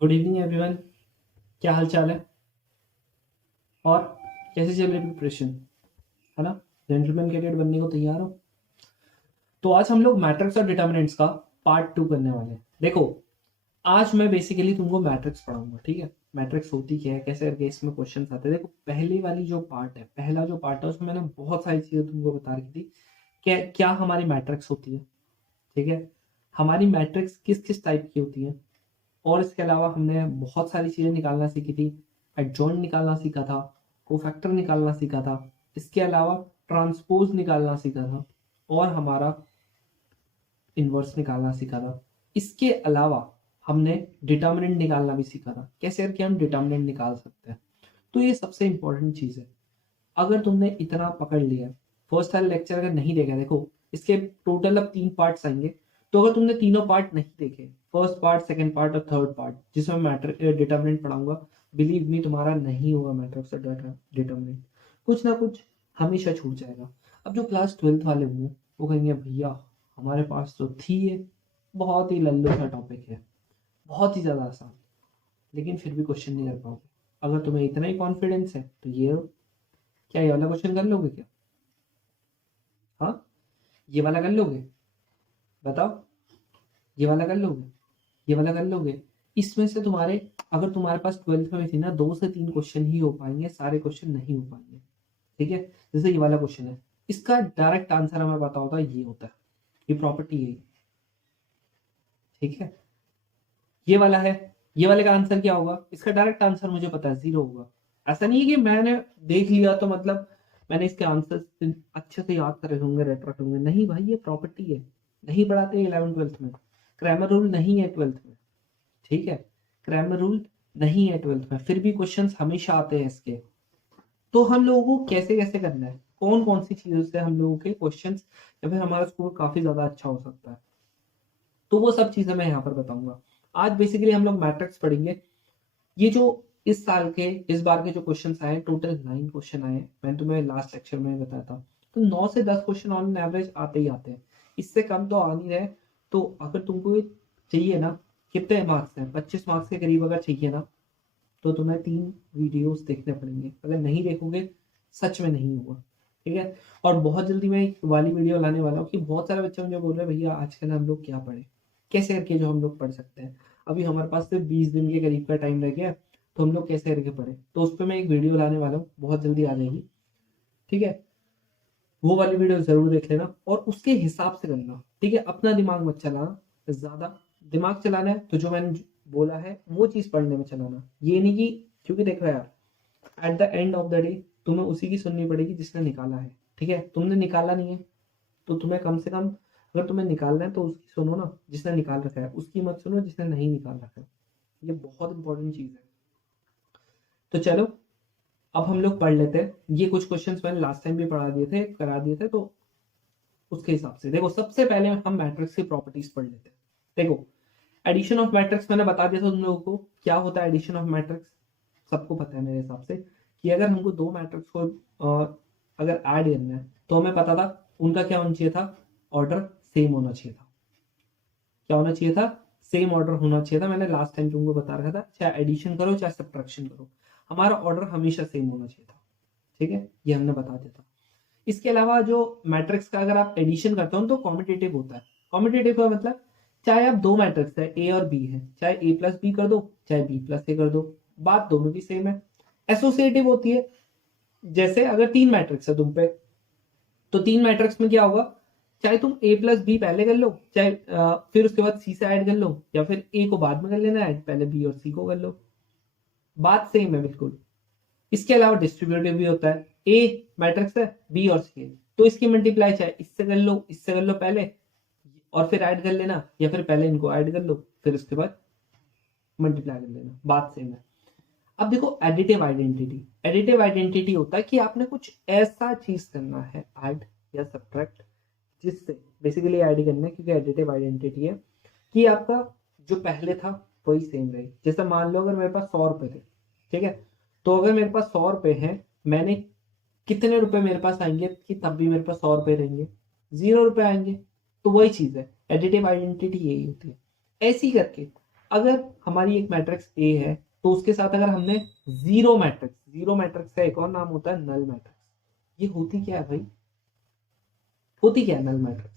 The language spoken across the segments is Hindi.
Good evening everyone. क्या हाल चाल है और कैसे चल रही प्रिपरेशन? है ना? जेंटलमैन कैडेट बनने को तैयार हो? तो आज हम लोग मैट्रिक्स और डिटर्मिनेंट्स का पार्ट 2 करने वाले हैं। देखो, आज मैं बेसिकली तुमको मैट्रिक्स पढ़ाऊंगा। ठीक है? मैट्रिक्स होती क्या है, कैसे करके इसमें क्वेश्चन आते हैं। देखो, पहली वाली जो पार्ट है, पहला जो पार्ट है, उसमें मैंने बहुत सारी चीज़ें तुमको बता रखी थी। क्या क्या हमारी मैट्रिक्स होती है, ठीक है, हमारी मैट्रिक्स किस किस टाइप की होती है, और इसके अलावा हमने बहुत सारी चीज़ें निकालना सीखी थी। एडजॉइंट निकालना सीखा था, कोफैक्टर निकालना सीखा था, इसके अलावा ट्रांसपोज निकालना सीखा था, और हमारा इन्वर्स निकालना सीखा था। इसके अलावा हमने डिटर्मिनेंट निकालना भी सीखा था, कैसे करके हम डिटर्मिनेंट निकाल सकते हैं। तो ये सबसे इंपॉर्टेंट चीज़ है। अगर तुमने इतना पकड़ लिया, फर्स्ट वाला लेक्चर अगर नहीं देखा, देखो इसके टोटल अब 3 पार्ट्स आएंगे। तो अगर तुमने तीनों पार्ट नहीं देखे, फर्स्ट पार्ट, सेकंड पार्ट और थर्ड पार्ट, जिसमें मैट्रिक डिटर्मिनेंट पढ़ाऊंगा, बिलीव मी तुम्हारा नहीं होगा मैट्रिक्स और डिटर्मिनेंट। कुछ ना कुछ हमेशा छूट जाएगा। अब जो क्लास 12th वाले होंगे वो कहेंगे भैया हमारे पास तो थी ये, बहुत ही लल्लू सा टॉपिक है, बहुत ही ज़्यादा आसान, लेकिन फिर भी क्वेश्चन नहीं कर पाओगे। अगर तुम्हें इतना ही कॉन्फिडेंस है तो ये क्या ये वाला क्वेश्चन कर लोगे क्या? हाँ, ये वाला कर लोगे? बताओ, ये वाला कर लोगे? ये वाला कर लोगे? इसमें से तुम्हारे, अगर तुम्हारे पास 12th में थी ना, 2 से 3 क्वेश्चन ही हो पाएंगे, सारे क्वेश्चन नहीं हो पाएंगे। ठीक है? जैसे ये वाला क्वेश्चन है, इसका डायरेक्ट आंसर हमें पता होता है, ये होता है, ये प्रॉपर्टी है। ठीक है? ये वाला है, ये वाले का आंसर क्या होगा? इसका डायरेक्ट आंसर मुझे पता है, 0 होगा। ऐसा नहीं है कि मैंने देख लिया तो मतलब मैंने इसके आंसर अच्छे से याद कर रखे होंगे, रट रखे होंगे। नहीं भाई, ये प्रॉपर्टी है। नहीं पढ़ाते 11th 12th में, क्रैमर रूल नहीं है 12th में। ठीक है? क्रैमर रूल नहीं है 12th में, फिर भी क्वेश्चंस हमेशा आते हैं इसके। तो हम लोगों को कैसे कैसे करना है, कौन कौन सी चीजों से हम लोगों के क्वेश्चंस या फिर हमारा स्कोर काफी ज्यादा अच्छा हो सकता है, तो वो सब चीजें मैं यहाँ पर बताऊंगा। आज बेसिकली हम लोग मैट्रिक्स पढ़ेंगे। ये जो इस साल के, इस बार के जो क्वेश्चन आए, टोटल 9 क्वेश्चन आए। मैंने तुम्हें लास्ट लेक्चर में बताया था। तो 9 से 10 क्वेश्चन ऑन एवरेज आते ही आते हैं, इससे कम तो आ नहीं रहे। तो अगर तुमको ये चाहिए ना, कितने मार्क्स हैं, 25 मार्क्स के करीब अगर चाहिए ना, तो तुम्हें 3 वीडियोस देखने पड़ेंगे। अगर नहीं देखोगे, सच में नहीं होगा। ठीक है? और बहुत जल्दी मैं एक वाली वीडियो लाने वाला हूँ कि बहुत सारे बच्चे मुझे बोल रहे हैं भैया आजकल हम लोग क्या पढ़े, कैसे करके जो हम लोग पढ़ सकते हैं। अभी हमारे पास सिर्फ 20 दिन के करीब का टाइम रह गया, तो हम लोग कैसे करके पढ़े। तो उस पर मैं एक वीडियो लाने वाला हूँ, बहुत जल्दी आ जाएगी। ठीक है? वो वाली वीडियो जरूर देख लेना और उसके हिसाब से करना। ठीक है? अपना दिमाग मत चलाना ज्यादा। दिमाग चलाना है तो जो मैंने बोला है वो चीज पढ़ने में चलाना, ये नहीं कि, क्योंकि देखो यार, at the end of the day तुम्हें उसी की सुननी पड़ेगी जिसने निकाला है। ठीक है? तुमने निकाला नहीं है तो तुम्हें कम से कम, अगर तुम्हें निकालना है तो उसकी सुनो ना जिसने निकाल रखा है, उसकी मत सुनो जिसने नहीं निकाल रखा है। ये बहुत इंपॉर्टेंट चीज है। तो चलो, अब हम लोग पढ़ लेते हैं। ये कुछ क्वेश्चंस मैंने लास्ट टाइम भी पढ़ा दिए थे, करा दिए थे, तो उसके हिसाब से देखो। सबसे पहले हम मैट्रिक्स की प्रॉपर्टीज पढ़ लेते हैं। देखो, एडिशन ऑफ मैट्रिक्स मैंने बता दिया था तुम लोगों को। क्या होता है एडिशन ऑफ मैट्रिक्स? सबको पता है मेरे हिसाब से, कि अगर हमको 2 मैट्रिक्स को अगर ऐड करना है, तो हमें पता था उनका क्या होना चाहिए था, ऑर्डर सेम होना चाहिए था। क्या होना चाहिए था? सेम ऑर्डर होना चाहिए था। मैंने लास्ट टाइम तुमको बता रखा था, चाहे एडिशन करो चाहे सब्ट्रैक्शन करो, हमारा ऑर्डर हमेशा सेम होना चाहिए था। ठीक है? ये हमने बता दिया था। इसके अलावा जो मैट्रिक्स का अगर आप एडिशन करते हो तो कॉम्पिटेटिव होता है। कॉम्पिटेटिव का मतलब, चाहे आप 2 मैट्रिक्स है ए और बी है, चाहे ए प्लस बी कर दो चाहे बी प्लस ए कर दो, बात दोनों की सेम है। एसोसिएटिव होती है, जैसे अगर 3 मैट्रिक्स है तुम पे, तो 3 मैट्रिक्स में क्या होगा, चाहे तुम ए प्लस बी पहले कर लो, चाहे फिर उसके बाद सी से ऐड कर लो, या फिर ए को बाद में कर लेना ऐड, पहले बी और सी को कर लो, बात सेम है बिल्कुल। इसके अलावा डिस्ट्रीब्यूटिव भी होता है। ए मैट्रिक्स है, बी और सी है, तो इसकी मल्टीप्लाई चाहे इससे कर लो, इससे कर लो पहले, और फिर ऐड कर लेना, या फिर पहले इनको ऐड कर लो फिर उसके बाद मल्टीप्लाई कर लेना, बात सेम है। अब देखो, एडिटिव आइडेंटिटी। एडिटिव आइडेंटिटी होता है कि आपने कुछ ऐसा चीज करना है, ऐड या सब्ट्रैक्ट, जिससे बेसिकली ऐड करना है, क्योंकि एडिटिव आइडेंटिटी है कि आपका जो पहले था वही सेम रहे। जैसे मान लो अगर मेरे पास 100 रुपए थे, ठीक है, तो अगर मेरे पास 100 रुपए हैं, मैंने कितने रुपए मेरे पास आएंगे कि तब भी मेरे पास 100 रुपए रहेंगे? 0 रुपए आएंगे। तो वही चीज है, एडिटिव आइडेंटिटी यही होती है। ऐसी करके अगर हमारी एक मैट्रिक्स ए है तो उसके साथ अगर हमने जीरो मैट्रिक्स का एक और नाम होता है नल मैट्रिक्स। ये होती क्या है भाई, होती क्या है नल मैट्रिक्स?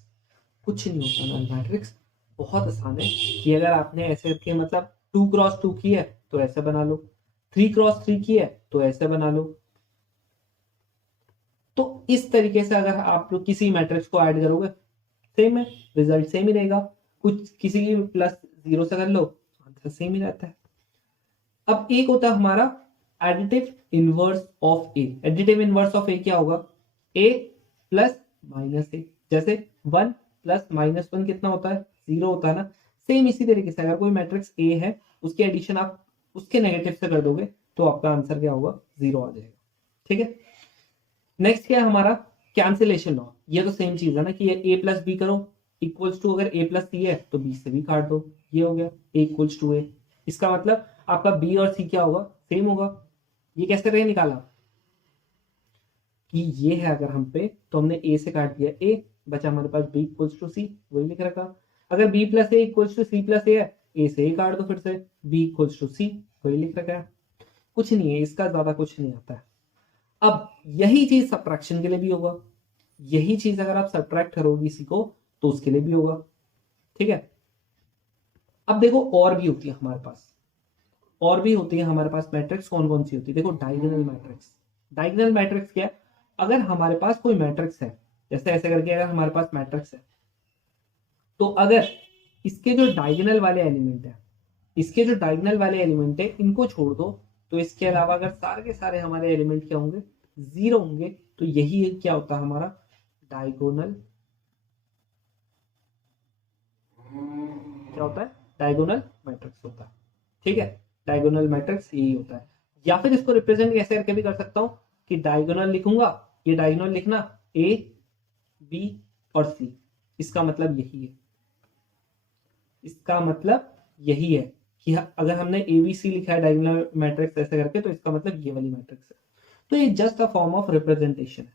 कुछ नहीं होता नल मैट्रिक्स, बहुत आसान है कि अगर आपने ऐसे के मतलब 2x2 की है तो ऐसे बना लो, 3x3 की है तो ऐसे बना लो। तो इस तरीके से अगर आप लोग किसी मैट्रिक्स को ऐड करोगे सेम है, रिजल्ट सेम ही रहेगा। कुछ किसी की प्लस जीरो से कर लो, आंसर सेम ही रहता है। अब एक होता है हमारा additive inverse of A. Additive inverse of A क्या होगा, ए प्लस माइनस ए। जैसे 1 प्लस माइनस 1 कितना होता है, 0 होता है ना। सेम इसी तरीके से अगर कोई मैट्रिक्स ए है उसके एडिशन आप उसके नेगेटिव से कर दोगे तो आपका आंसर क्या होगा, 0 आ जाएगा। ठीक है, नेक्स्ट क्या है हमारा, कैंसिलेशन लॉ। ये तो सेम चीज है ना कि ए प्लस बी करो इक्वल्स टू, अगर ए प्लस सी है तो बी से भी काट दो, ये हो गया ए इक्वल्स टू ए। इसका मतलब आपका बी और सी क्या होगा, सेम होगा। ये कैसे रहे निकाला कि ये है अगर हम पे तो हमने ए से काट दिया ए, बचा हमारे पास बी इक्वल्स टू सी, वही लिख रखा। अगर B plus A equals to C plus A है, ए से ही काट दो फिर से, बी इक्वल्स टू सी, वही लिख रखा है। कुछ नहीं है इसका, ज्यादा कुछ नहीं आता है। अब यही चीज सब्ट्रैक्शन के लिए भी होगा, यही चीज अगर आप सब्ट्रैक्ट करोगे इसी को तो उसके लिए भी होगा। ठीक है, अब देखो और भी होती है हमारे पास, और भी होती है हमारे पास मैट्रिक्स। कौन कौन सी होती है, देखो डायगोनल मैट्रिक्स। डायगोनल मैट्रिक्स क्या है, अगर हमारे पास कोई मैट्रिक्स है, जैसे ऐसे करके अगर हमारे पास मैट्रिक्स है तो अगर इसके जो डायगोनल वाले एलिमेंट है, इसके जो डायगोनल वाले एलिमेंट है इनको छोड़ दो, तो इसके अलावा अगर सारे के सारे हमारे एलिमेंट क्या होंगे, 0 होंगे। तो यही क्या होता है हमारा डायगोनल, क्या होता है, डायगोनल मैट्रिक्स होता है। ठीक है, डायगोनल मैट्रिक्स यही होता है। या फिर इसको रिप्रेजेंट कैसे करके भी कर सकता हूं कि डायगोनल लिखूंगा, ये डायगोनल लिखना ए बी और सी, इसका मतलब यही है, इसका मतलब यही है कि अगर हमने ए बी सी लिखा है डायगोनल मैट्रिक्स ऐसे करके तो इसका मतलब ये वाली मैट्रिक्स है। तो ये just a form of representation है।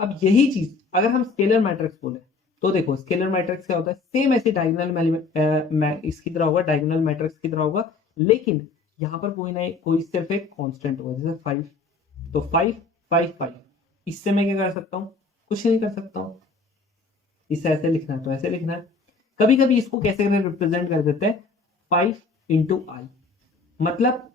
अब यही चीज अगर हम स्केलर मैट्रिक्स बोले तो देखो स्केलर मैट्रिक्स क्या होता है, सेम ऐसे डायगोनल इसकी तरह होगा, डायगोनल मैट्रिक्स की तरह होगा, लेकिन यहाँ पर कोई ना कोई सिर्फ एक कांस्टेंट होगा, जैसे 5। तो 5 5 5, इससे मैं क्या कर सकता हूँ, कुछ नहीं कर सकता हूँ। इसे ऐसे लिखना है तो ऐसे लिखना है। कभी कभी इसको कैसे रिप्रेजेंट कर देते हैं, 5 इंटू आई, मतलब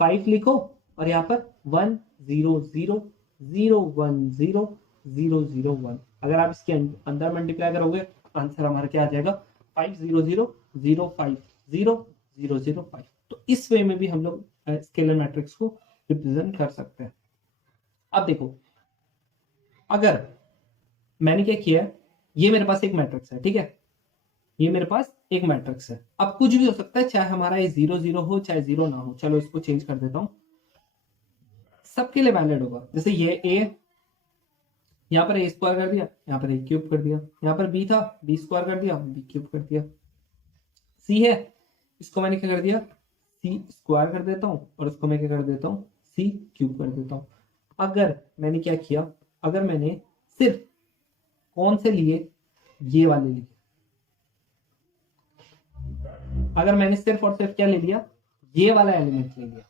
5 लिखो और यहाँ पर 1 0 0 0 1 0 0 0 1। अगर आप इसके अंदर मल्टीप्लाई करोगे आंसर हमारा क्या आ जाएगा, 5 0 0 0 5 0 0 0 5। तो इस वे में भी हम लोग स्केलर मैट्रिक्स को रिप्रेजेंट कर सकते हैं। अब देखो अगर मैंने क्या किया है, ये मेरे पास एक मैट्रिक्स है, ठीक है, ये मेरे पास एक मैट्रिक्स है। अब कुछ भी हो सकता है, चाहे हमारा ये 0 0 हो चाहे 0 ना हो, चलो इसको चेंज कर देता हूं, सबके लिए वैलिड होगा। जैसे ये ए, यहाँ पर ए स्क्वायर कर दिया, यहाँ पर ए क्यूब कर दिया, यहाँ पर बी था बी स्क्वायर कर दिया, बी क्यूब कर दिया। सी है, इसको मैंने क्या कर दिया, सी स्क्वायर कर देता हूँ और इसको मैं क्या कर देता हूँ, सी क्यूब कर देता हूँ। अगर मैंने क्या किया, अगर मैंने सिर्फ कौन से लिए, ये वाले लिए, अगर मैंने सिर्फ और सिर्फ क्या ले लिया, ये वाला एलिमेंट ले लिया,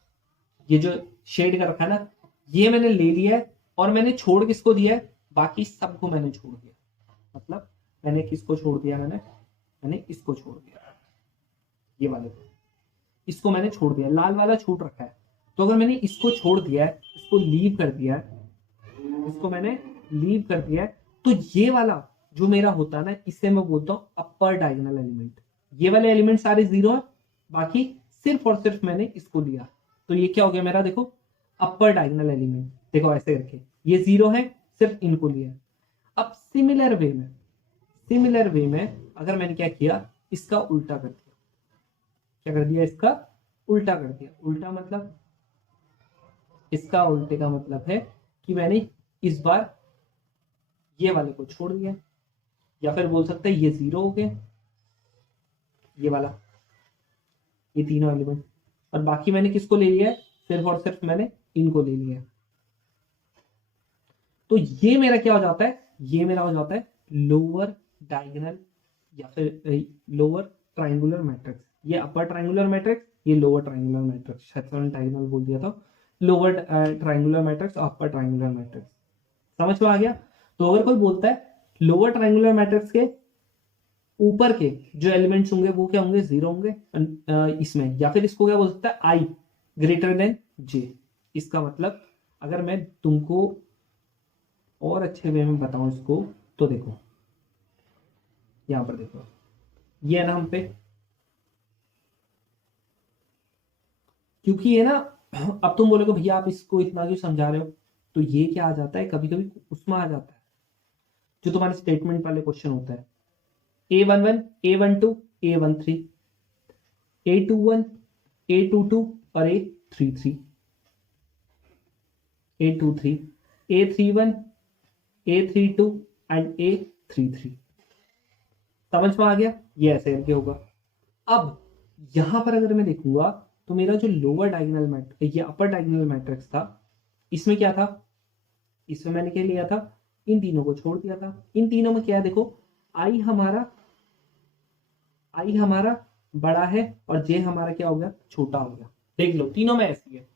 ये जो शेड कर रखा है ना, ये मैंने ले लिया है और मैंने छोड़ किसको दिया है, बाकी सबको मैंने छोड़ दिया। मतलब मैंने किसको छोड़ दिया, मैंने इसको छोड़ दिया, ये वाले को, इसको मैंने छोड़ दिया, लाल वाला छूट रखा है। तो अगर मैंने इसको छोड़ दिया है, इसको लीव कर दिया है, इसको मैंने लीव कर दिया है, तो ये वाला जो मेरा होता है ना, इसे मैं बोलता हूं अपर डायगोनल एलिमेंट। ये वाले एलिमेंट सारे 0 है, बाकी सिर्फ और सिर्फ मैंने इसको लिया, तो ये क्या हो गया मेरा, देखो अपर डायगोनल एलिमेंट। देखो ऐसे करके ये 0 है, सिर्फ इनको लिया। अब सिमिलर वे में अगर मैंने क्या किया, इसका उल्टा कर दिया, क्या कर दिया, इसका उल्टा कर दिया। उल्टा मतलब, इसका उल्टे का मतलब है कि मैंने इस बार ये वाले को छोड़ दिया, या फिर बोल सकते हैं ये 0 हो गया, ये वाला, ये तीनों एलिमेंट, और बाकी मैंने किसको ले लिया है, सिर्फ और सिर्फ मैंने इनको ले लिया। तो ये मेरा क्या हो जाता है, ये मेरा हो जाता है लोअर डायगोनल या फिर लोअर ट्रायंगुलर मैट्रिक्स। ये अपर ट्रायंगुलर मैट्रिक्स, ये लोअर ट्रायंगुलर मैट्रिक्स, डायगोनल बोल दिया था, lower triangular matrix, upper triangular matrix, समझ में आ गया। तो अगर कोई बोलता है लोअर ट्रायंगुलर मैट्रिक्स के ऊपर के जो एलिमेंट्स होंगे वो क्या होंगे, 0 होंगे इसमें, या फिर इसको क्या बोल सकता है, आई ग्रेटर देन जे। इसका मतलब अगर मैं तुमको और अच्छे वे में बताऊं इसको, तो देखो यहां पर देखो, ये है ना हम पे, क्योंकि ये ना, अब तुम बोलोगे भैया आप इसको इतना क्यों समझा रहे हो, तो ये क्या आ जाता है, कभी कभी उसमें आ जाता है जो तुम्हारे स्टेटमेंट वाले क्वेश्चन होता है, A11, A12, A13, A21, A22 और A33, A23, A31, A32 and A33। समझ में आ गया, ये ऐसे करके होगा। अब यहां पर अगर मैं देखूंगा तो मेरा जो लोअर डायगोनल मैट्रिक्स, ये अपर डायगोनल मैट्रिक्स था, इसमें क्या था, इसमें मैंने क्या लिया था, इन तीनों को छोड़ दिया था। इन तीनों में क्या है देखो, आई हमारा बड़ा है और जे हमारा क्या हो गया, छोटा हो गया। देख लो तीनों में ऐसी है।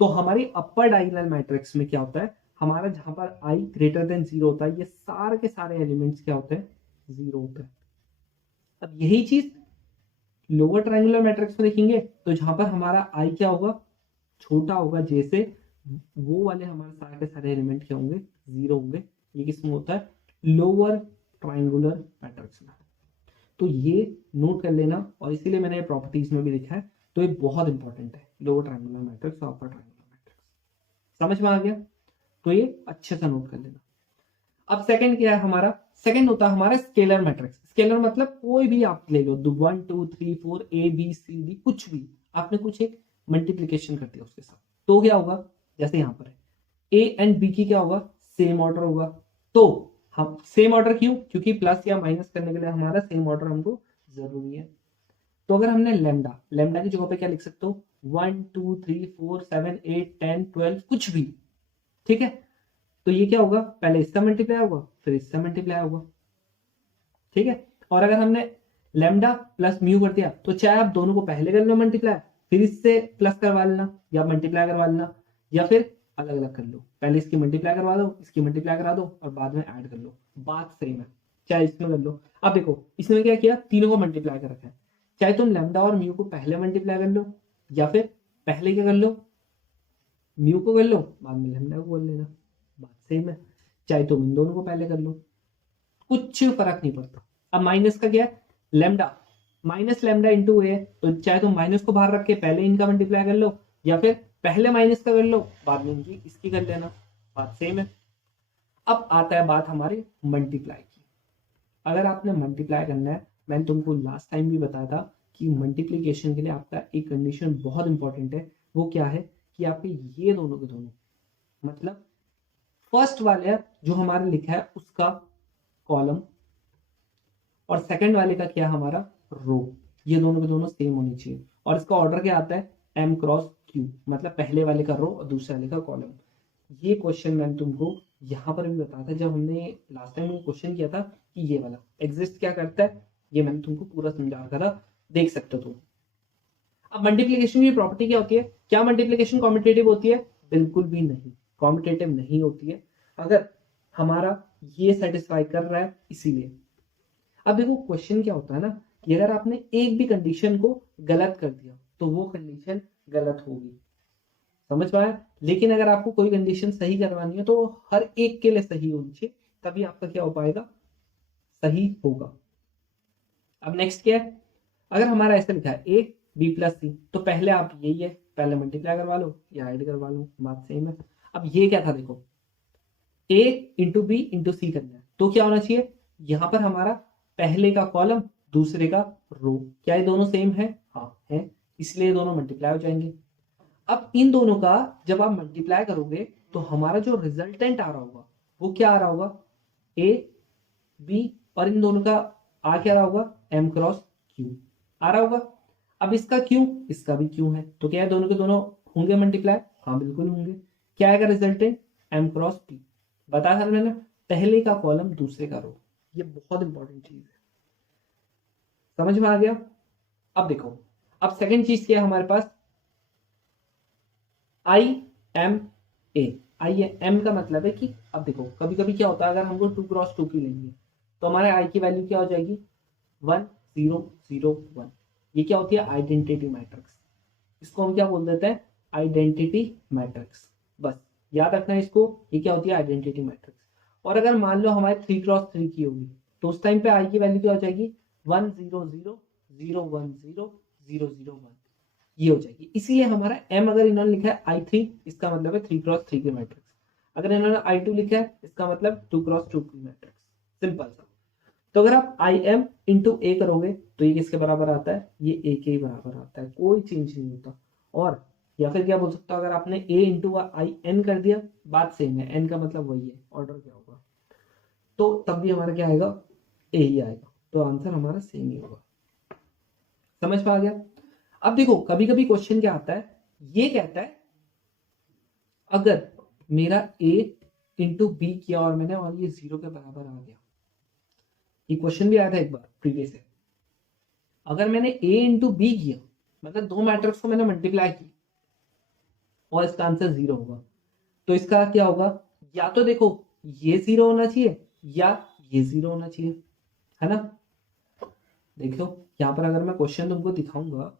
तो हमारी अपर डायगोनल मैट्रिक्स में क्या होता है, हमारा जहां पर आई ग्रेटर देन 0 होता है, ये सारे के सारे एलिमेंट्स क्या होते हैं, 0 होते हैं। अब यही चीज लोअर ट्रायंगुलर मैट्रिक्स में देखेंगे, तो जहां पर हमारा आई क्या होगा, छोटा होगा, जैसे वो वाले हमारे सारे के सारे एलिमेंट क्या होंगे, 0 होंगे। ये किसमें होता है, लोअर ट्रायंगुलर मैट्रिक्स में। तो ये नोट कर लेना, और इसीलिए मैंने प्रॉपर्टीज में भी लिखा है। तो ये बहुत इंपॉर्टेंट है, लोअर ट्रायंगुलर मैट्रिक्स और अपर ट्रायंगुलर मैट्रिक्स। समझ में आ गया, तो ये अच्छे से नोट कर लेना। अब सेकंड क्या है हमारा, सेकंड होता है हमारा स्केलर मैट्रिक्स। स्केलर मतलब कोई भी आप ले लो, 1 2 3 4 ABCD कुछ भी, आपने कुछ एक मल्टीप्लीकेशन कर दिया उसके साथ, तो क्या होगा, जैसे यहाँ पर है A एंड B की क्या होगा, सेम ऑर्डर होगा। तो हम सेम ऑर्डर क्यों, क्योंकि प्लस या माइनस करने के लिए हमारा सेम ऑर्डर हमको जरूरी है। तो अगर हमने लेमडा की जगह पे क्या लिख सकते हो, 1 2 3 4 7 8 10 12 कुछ भी, ठीक है। तो ये क्या होगा, पहले इसका मल्टीप्लाई होगा फिर इसका मल्टीप्लाई होगा, ठीक है। और अगर हमने लेमडा प्लस म्यू कर दिया, तो चाहे आप दोनों को पहले कर लो मल्टीप्लाई, फिर इससे प्लस करवा लेना या मल्टीप्लाई करवा लेना, या फिर अलग अलग कर लो, पहले इसकी मल्टीप्लाई करवा दो, इसकी मल्टीप्लाई करा दो और बाद में ऐड कर लो, बात सेम है। चाहे इसमें कर लो, अब देखो इसमें क्या किया, तीनों को मल्टीप्लाई कर रखा है, चाहे तुम लेमडा और म्यू को पहले मल्टीप्लाई कर लो, या फिर पहले क्या कर लो, म्यू को कर लो बाद में लेमडा को कर लेना, बात सेम है। चाहे तुम इन दोनों को पहले कर लो, कुछ फर्क नहीं पड़ता। अब माइनस का क्या है, लेमडा माइनस लेमडा इंटू ए, तो चाहे तुम माइनस को बाहर रख के पहले इनका मल्टीप्लाई कर लो, या फिर पहले माइनस का कर लो बाद में इनकी इसकी कर लेना, बात सेम है। अब आता है बात हमारे मल्टीप्लाई की। अगर आपने मल्टीप्लाई करना है, मैंने तुमको लास्ट टाइम भी बताया था कि मल्टीप्लीकेशन के लिए आपका एक कंडीशन बहुत इंपॉर्टेंट है। वो क्या है कि आपके ये दोनों के दोनों, मतलब फर्स्ट वाले जो हमारे लिखा है उसका कॉलम और सेकंड वाले का क्या हमारा रो, ये दोनों के दोनों सेम होनी चाहिए। और इसका ऑर्डर क्या आता है, M क्रॉस Q, मतलब पहले वाले का रो और दूसरे वाले का कॉलम। ये क्वेश्चन मैंने तुमको यहाँ पर भी बताया था जब हमने लास्ट टाइम क्वेश्चन किया था कि ये वाला एग्जिस्ट क्या करता है, ये मैंने तुमको पूरा समझा रखा था, देख सकते हो तुम। अब मल्टीप्लीकेशन की प्रॉपर्टी क्या होती है, क्या मल्टीप्लीकेशन कॉम्पिटेटिव होती है, बिल्कुल भी नहीं, कॉम्पिटेटिव नहीं होती है, अगर हमारा ये सेटिस्फाई कर रहा है इसीलिए। अब देखो क्वेश्चन क्या होता है ना, कि अगर आपने एक भी कंडीशन को गलत कर दिया तो वो कंडीशन गलत होगी, समझ पाया। लेकिन अगर आपको कोई कंडीशन सही करवानी है तो हर एक के लिए सही होनी चाहिए, तभी आपका क्या हो पाएगा, सही होगा। अब नेक्स्ट क्या है, अगर हमारा ऐसा लिखा है A B प्लस C, तो पहले आप यही है, पहले मल्टीप्लाई करवा लो या ऐड करवा लो, बात सेम है। अब ये क्या था देखो, A इंटू बी इंटू सी करना है, तो क्या होना चाहिए, यहां पर हमारा पहले का कॉलम दूसरे का रो, क्या ये दोनों सेम है, हाँ है, इसलिए दोनों मल्टीप्लाई हो जाएंगे। अब इन दोनों का जब आप मल्टीप्लाई करोगे तो हमारा जो रिजल्टेंट आ रहा होगा वो क्या आ रहा होगा, A B, और इन दोनों का आ क्या रहा होगा, M क्रॉस Q आ रहा होगा। अब इसका Q, इसका भी Q है, तो क्या है दोनों के दोनों होंगे मल्टीप्लाई, हाँ बिल्कुल होंगे। क्या आएगा रिजल्टेंट, M क्रॉस P, बताया था मैंने, पहले का कॉलम दूसरे का रो, ये बहुत इंपॉर्टेंट चीज है, समझ में आ गया। अब देखो अब सेकंड चीज क्या है हमारे पास, I M A. I am का मतलब है कि अब देखो कभी कभी क्या होता है, अगर हमको 2x2 की लेनी है तो हमारे आई की वैल्यू क्या हो जाएगी 1 0 0 1। ये क्या होती है आइडेंटिटी मैट्रिक्स, इसको हम क्या बोल देते हैं आइडेंटिटी मैट्रिक्स। बस याद रखना है इसको, ये क्या होती है आइडेंटिटी मैट्रिक्स। और अगर मान लो हमारे 3x3 की होगी तो उस टाइम पे आई की वैल्यू क्या हो जाएगी 1 0 0 0 1 0 0 0 1, ये हो जाएगी। इसीलिए हमारा m अगर इन्होंने लिखा है i3 इसका मतलब है 3x3 की मैट्रिक्स, अगर इन्होंने i2 लिखा है इसका मतलब 2x2 की मैट्रिक्स, सिंपल सा। तो अगर आप आई एम इंटू ए करोगे तो ये किसके बराबर आता है, ये ए के ही बराबर आता है, कोई चेंज नहीं होता। और या फिर क्या बोल सकता हूँ, अगर आपने ए इंटू आई एन कर दिया बात सेम है, एन का मतलब वही है, ऑर्डर क्या होगा तो तब भी हमारा क्या आएगा ए ही आएगा, तो आंसर हमारा सेम ही होगा। समझ पा गया। अब देखो कभी कभी क्वेश्चन क्या आता है, ये कहता है अगर मेरा a इंटू बी किया और मैंने और ये 0 के बराबर आ गया, ये क्वेश्चन भी आया था एक बार प्रीवियस है, अगर मैंने a इंटू बी किया मतलब दो मैट्रिक्स को मैंने मल्टीप्लाई किया और इसका आंसर 0 होगा, तो इसका क्या होगा, या तो देखो ये 0 होना चाहिए या ये 0 होना चाहिए, है ना। देखो यहाँ पर अगर मैं क्वेश्चन तुमको दिखाऊंगा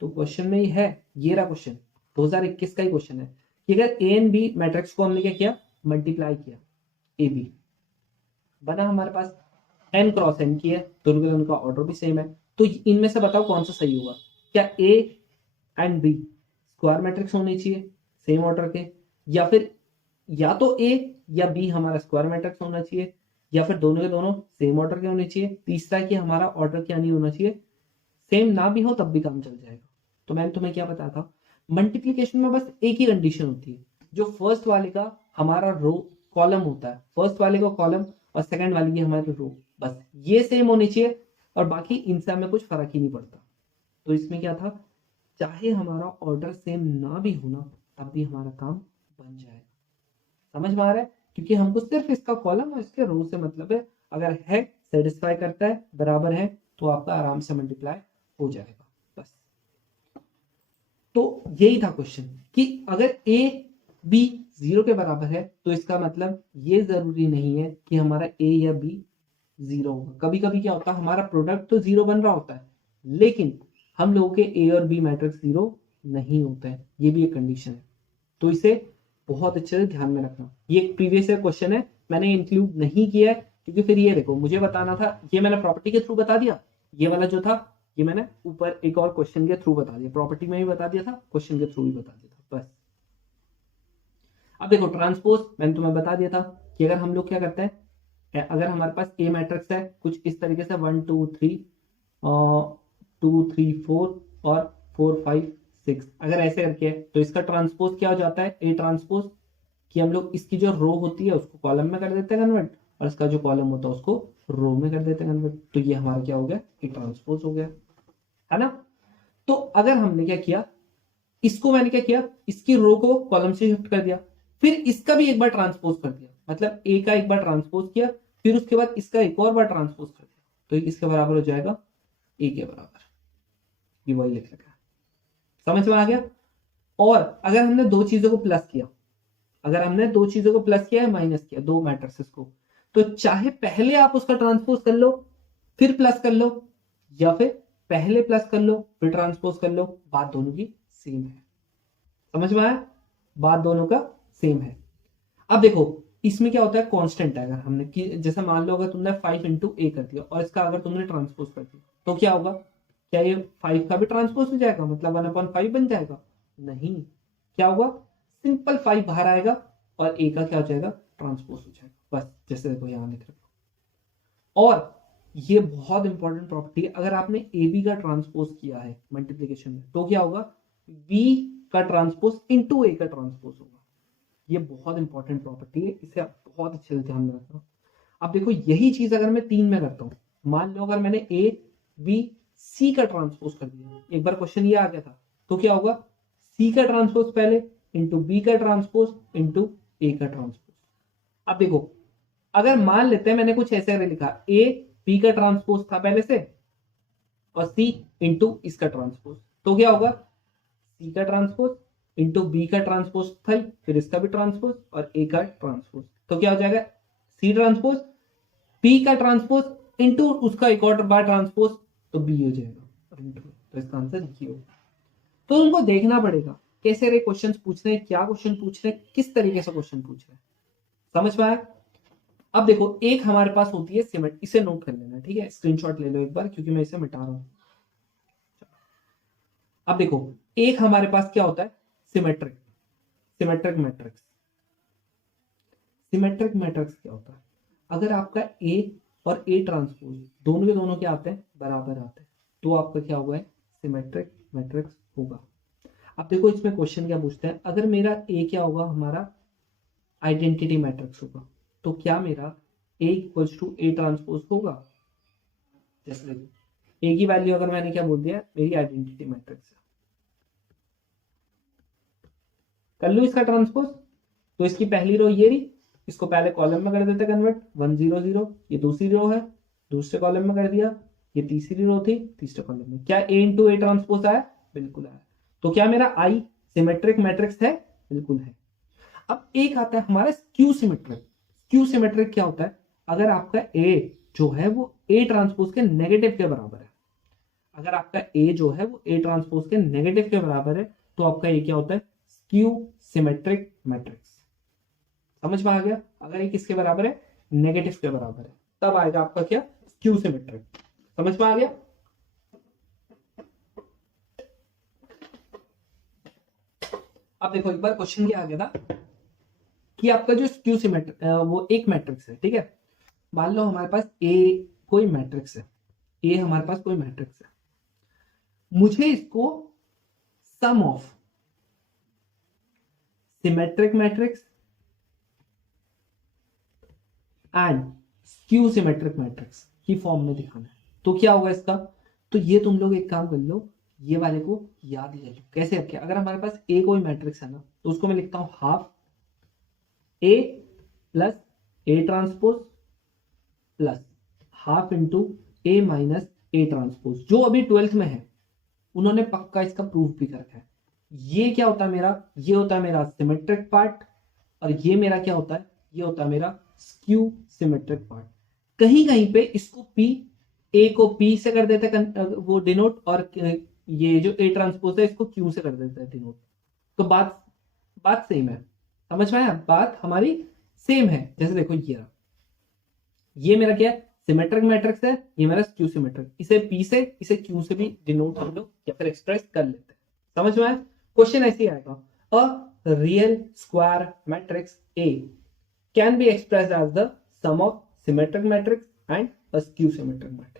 तो क्वेश्चन में ही है, ये रहा क्वेश्चन 2021 का ही क्वेश्चन है कि अगर ए एंड बी मैट्रिक्स को हमने क्या किया मल्टीप्लाई किया, ए बी बना हमारे पास एन क्रॉस एन की है, दोनों के दोनों का ऑर्डर भी सेम है, तो इनमें से बताओ कौन सा सही होगा, क्या A and B square matrix होने चाहिए सेम ऑर्डर के, या फिर या तो ए या बी हमारा स्क्वायर मैट्रिक्स होना चाहिए, या फिर दोनों के दोनों सेम ऑर्डर के होने चाहिए, तीसरा कि हमारा ऑर्डर क्या नहीं होना चाहिए, सेम ना भी हो तब भी काम चल जाएगा। तो मैंने तुम्हें क्या बताया था, मल्टीप्लीकेशन में बस एक ही कंडीशन होती है, जो फर्स्ट वाले का हमारा रो कॉलम होता है, फर्स्ट वाले का कॉलम और सेकंड वाले की हमारी रो, बस ये सेम होनी चाहिए और बाकी इनसे हमें कुछ फर्क ही नहीं पड़ता। तो इसमें क्या था, चाहे हमारा ऑर्डर सेम ना भी होना तब भी हमारा काम बन जाएगा। समझ में आ रहा है, क्योंकि हमको सिर्फ इसका कॉलम और इसके रो से मतलब है, अगर है सेटिस्फाई करता है बराबर है तो आपका आराम से मल्टीप्लाई हो जाएगा बस। तो यही था क्वेश्चन कि अगर ए बी 0 के बराबर है तो इसका मतलब ये जरूरी नहीं है कि हमारा ए या बी 0 होगा। कभी कभी क्या होता है हमारा प्रोडक्ट तो 0 बन रहा होता है लेकिन हम लोगों के ए और बी मैट्रिक्स 0 नहीं होते हैं, ये भी एक कंडीशन है, तो इसे बहुत अच्छे से ध्यान में रखना। ये एक प्रीवियस क्वेश्चन है, मैंने इंक्लूड नहीं किया है क्योंकि फिर ये देखो मुझे बताना था, ये मैंने प्रॉपर्टी के थ्रू बता दिया, ये वाला जो था ये मैंने ऊपर एक और क्वेश्चन के थ्रू बता दिया, प्रॉपर्टी में भी बता दिया था, क्वेश्चन के थ्रू भी बता दिया था बस। अब देखो ट्रांसपोज मैंने तुम्हें बता दिया था कि अगर हम लोग क्या करते हैं, अगर हमारे पास ए मैट्रिक्स है कुछ इस तरीके से 1 2 3 2 3 4 और 4 5 6, अगर ऐसे करके है तो इसका ट्रांसपोज क्या हो जाता है ए ट्रांसपोज, कि हम लोग इसकी जो रो होती है उसको कॉलम में कर देते हैं कन्वर्ट और इसका जो कॉलम होता है उसको रो में कर देते हैं कन्वर्ट, तो ये हमारा क्या हो गया ए ट्रांसपोज हो गया, है ना। तो अगर हमने क्या किया, इसको मैंने क्या किया इसकी रो को कॉलम से शिफ्ट कर दिया, फिर इसका भी एक बार ट्रांसपोज कर दिया, मतलब ए का एक बार ट्रांसपोज किया फिर उसके बाद इसका एक और बार ट्रांसपोज कर दिया, तो ये किसके बराबर हो जाएगा ए के बराबर, ये वही लिख रखा है। समझ में आ गया। और अगर हमने दो चीजों को प्लस किया, अगर हमने दो चीजों को प्लस किया है माइनस किया दो मैट्रिक्सेस को, तो चाहे पहले आप उसका ट्रांसपोज कर लो फिर प्लस कर लो, या फिर पहले प्लस कर लो फिर ट्रांसपोज कर लो, बात दोनों की सेम है। समझ में आया, बात दोनों का सेम है। अब देखो इसमें क्या होता है कांस्टेंट है, अगर हमने कि जैसे मान लो अगर तुमने 5 इंटू ए कर दिया और इसका अगर तुमने ट्रांसपोज कर दिया तो क्या होगा, क्या ये 5 का भी ट्रांसपोज हो जाएगा मतलब 1/5 बन जाएगा, नहीं, क्या होगा सिंपल 5 बाहर आएगा और ए का क्या हो जाएगा ट्रांसपोज हो जाएगा, बस जैसे देखो यहां लिख रखा। और ये बहुत इंपॉर्टेंट प्रॉपर्टी है, अगर आपने ए बी का ट्रांसपोज किया है मल्टीप्लीकेशन में तो क्या होगा बी का ट्रांसपोज इंटू ए का ट्रांसपोज होगा, ये बहुत इंपॉर्टेंट प्रॉपर्टी है, इसे आप बहुत अच्छे से ध्यान में रखना। अब देखो यही चीज अगर मैं 3 में करता हूं, मान लो अगर मैंने ए बी सी का ट्रांसपोज कर दिया, एक बार क्वेश्चन ये आ गया था, तो क्या होगा सी का ट्रांसपोज पहले इंटू बी का ट्रांसपोज इंटू ए का ट्रांसपोज। अब देखो अगर मान लेते हैं मैंने कुछ ऐसे लिखा ए बी का ट्रांसपोज था पहले से, और सी इंटू इसका ट्रांसपोज, तो क्या होगा सी का ट्रांसपोज इंटू बी का ट्रांसपोज था, फिर इसका भी ट्रांसपोज और ए का ट्रांसपोज, तो क्या हो जाएगा सी ट्रांसपोज पी का ट्रांसपोज इंटू उसका एक और बार ट्रांसपोज, तो बी हो जाएगा, तो इसका आंसर ये होगा। तो उनको देखना पड़ेगा कैसे रे क्वेश्चन पूछ रहे हैं, क्या क्वेश्चन पूछ रहे हैं, किस तरीके से क्वेश्चन पूछ रहे हैं, समझ में आया। अब देखो एक हमारे पास होती है सिमेट, इसे नोट कर लेना, ठीक है, स्क्रीनशॉट ले लो एक बार क्योंकि मैं इसे मिटा रहा हूं। अब देखो एक हमारे पास क्या होता है symmetric, symmetric matrix, symmetric matrix क्या होता है, अगर आपका ए और ए ट्रांसपोज दोनों के दोनों क्या आते हैं बराबर आते हैं, तो आपका क्या हुआ है सिमेट्रिक मैट्रिक्स होगा। अब देखो इसमें क्वेश्चन क्या पूछते हैं, अगर मेरा ए क्या होगा हमारा आइडेंटिटी मैट्रिक्स होगा, तो क्या मेरा ए इक्वल्स टू ए ट्रांसपोज होगा। जैसे देखो ए की वैल्यू अगर मैंने क्या बोल दिया मेरी आइडेंटिटी मैट्रिक्स है, कर लू इसका ट्रांसपोज, तो इसकी पहली रो ये रही, इसको पहले कॉलम में कर देते कन्वर्ट 1 0 0, ये दूसरी रो है दूसरे कॉलम में कर दिया, ये तीसरी रो थी तीसरे कॉलम में, क्या ए इंटू ए ट्रांसपोज आया, बिल्कुल आया। तो क्या मेरा आई सिमेट्रिक मैट्रिक्स है, बिल्कुल है। अब एक आता है हमारा स्क्यू सिमेट्रिक, स्क्यू सिमेट्रिक क्या होता है, अगर आपका ए जो है वो ए ट्रांसपोज के नेगेटिव के बराबर है, अगर आपका ए जो है वो ए ट्रांसपोज के नेगेटिव के बराबर है, तो आपका ये क्या होता है स्क्यू सिमेट्रिक मैट्रिक्स। समझ में आ गया, अगर ये किसके बराबर है नेगेटिव के बराबर है, तब आएगा आपका क्या स्क्यू सिमेट्रिक। समझ में आ गया। अब देखो एक बार क्वेश्चन क्या आ गया था कि आपका जो स्क्यू सिमेट्रिक वो एक मैट्रिक्स है, ठीक है, मान लो हमारे पास ए कोई मैट्रिक्स है, ए हमारे पास कोई मैट्रिक्स है, मुझे इसको sum of symmetric matrix and skew symmetric matrix की फॉर्म में दिखाना है, तो क्या होगा इसका, तो ये तुम लोग एक काम कर लो, ये वाले को याद ले लो कैसे रखे। अगर हमारे पास ए कोई मैट्रिक्स है ना, तो उसको मैं लिखता हूं half A plus A transpose plus half into A minus A transpose. जो अभी 12th में है उन्होंने पक्का इसका प्रूफ भी कर रखा है। ये क्या होता है मेरा, ये होता है मेरा सिमेट्रिक पार्ट, और ये मेरा क्या होता है, ये होता है मेरा स्क्यू सिमेट्रिक पार्ट। कहीं कहीं पे इसको पी, ए को पी से कर देते हैं वो डिनोट, और ये जो ए ट्रांसपोज है इसको क्यू से कर देते हैं डिनोट। तो बात बात सेम है, समझ में आया, बात हमारी सेम है। जैसे देखो ये मेरा क्या है सिमेट्रिक मैट्रिक्स है, ये मेरा स्क्यू सिमेट्रिक, इसे पी से इसे क्यू से भी डिनोट हम लोग या फिर एक्सप्रेस कर लेते हैं। समझ में आया, क्वेश्चन ऐसे ही आएगा, a real square matrix A can be expressed as the sum of symmetric matrix and a skew symmetric matrix.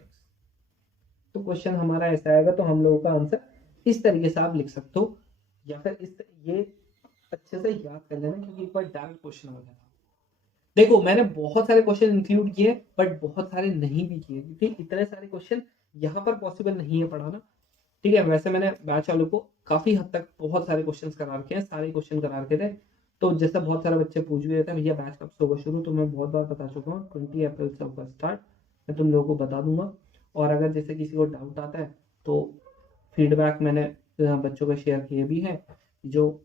तो क्वेश्चन हमारा ऐसा आएगा, तो हम लोगों का आंसर इस तरीके से आप लिख सकते हो, या फिर ये अच्छे से याद कर लेना क्योंकि एक बार डायरेक्ट क्वेश्चन आ जाता। देखो मैंने बहुत सारे क्वेश्चन इंक्लूड किए बट बहुत सारे नहीं भी किए, क्योंकि इतने सारे क्वेश्चन यहाँ पर पॉसिबल नहीं है पढ़ाना, ठीक है। वैसे मैंने बैच वालों को काफी हद तक बहुत सारे क्वेश्चन करा रखे हैं, सारे क्वेश्चन करा रखे थे, तो जैसा बहुत सारे बच्चे पूछ भी रहे थे भैया बैच कब से होगा शुरू, तो मैं बहुत बार बता चुका हूँ 20 अप्रैल से होगा स्टार्ट, मैं तुम लोगों को बता दूंगा। और अगर जैसे किसी को डाउट आता है तो फीडबैक मैंने बच्चों को शेयर किए भी हैं जो,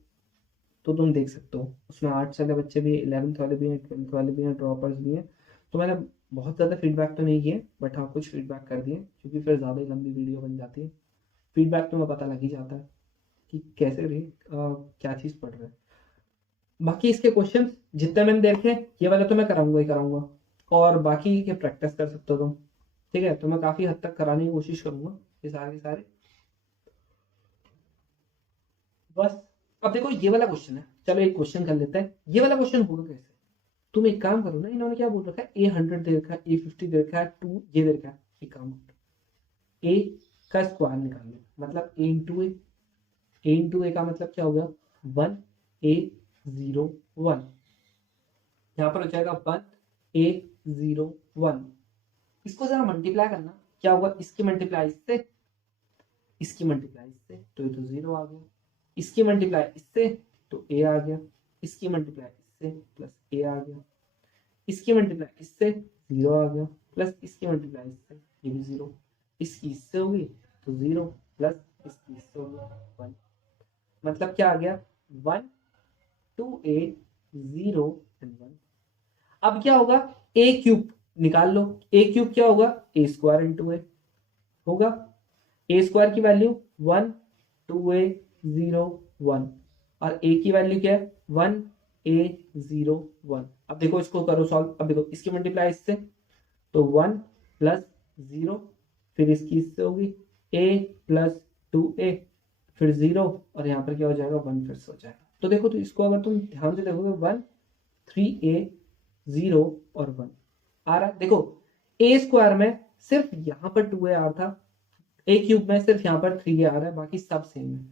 तो तुम देख सकते हो उसमें आर्ट्स वाले बच्चे भी, 11th वाले भी हैं, 12th वाले भी हैं, ड्रॉपर्स भी हैं। तो मैंने बहुत ज़्यादा फीडबैक तो नहीं किए बट हाँ कुछ फीडबैक कर दिए, क्योंकि फिर ज़्यादा ही लंबी वीडियो बन जाती है। फीडबैक तो मैं पता लग ही जाता है कि कैसे रही क्या चीज़ पढ़ रहे हैं। बाकी इसके क्वेश्चन जितने मैंने देखे ये वाला तो मैं कराऊंगा ही कराऊंगा, और बाकी के प्रैक्टिस कर सकते हो तुम, ठीक है। तो मैं काफ़ी हद तक कराने की कोशिश करूंगा ये सारे। बस अब देखो ये वाला क्वेश्चन है, चलो एक क्वेश्चन कर लेते हैं, ये वाला क्वेश्चन होगा कैसे। तुम एक काम करो ना, इन्होंने क्या बोल रखा है A100 दे रखा है, A50 दे रखा है, 2 ये दे रखा है, एक काम करो ए का स्क्वायर निकाल लो, मतलब ए इंटू ए का मतलब क्या हो गया 1A01, यहाँ पर हो जाएगा 1A01। इसको जरा मल्टीप्लाई करना, क्या होगा इसकी मल्टीप्लाई इससे, इसकी मल्टीप्लाई इससे, तो ये तो 0 आ गया, इसकी मल्टीप्लाई इससे तो ए आ गया, इसकी मल्टीप्लाई इससे प्लस ए आ गया, इसकी मल्टीप्लाई इससे 0 आ गया, प्लस इसकी मल्टीप्लाई इससे ये भी 0, इसकी इससे होगी तो 0 प्लस इसकी इससे होगी 1, मतलब क्या आ गया 1 2 a 0 एंड 1। अब क्या होगा a क्यूब निकाल लो, a क्यूब क्या होगा a स्क्वायर इंटू ए होगा, a स्क्वायर की वैल्यू 1 2a 0 1 और a की वैल्यू क्या है 1 a 0 1। अब देखो इसको करो सॉल्व, अब देखो इसकी मल्टीप्लाई इससे तो 1 प्लस 0 फिर इसकी इससे होगी a प्लस 2a फिर 0 और यहाँ पर क्या हो जाएगा 1 फिर से हो जाएगा। तो देखो तो इसको अगर तुम ध्यान से देखोगे 1 3a 0 और 1 आ रहा है। देखो a स्क्वायर में सिर्फ यहाँ पर 2a आ रहा था, a क्यूब में सिर्फ यहाँ पर 3a आ रहा है, बाकी सब सेम है।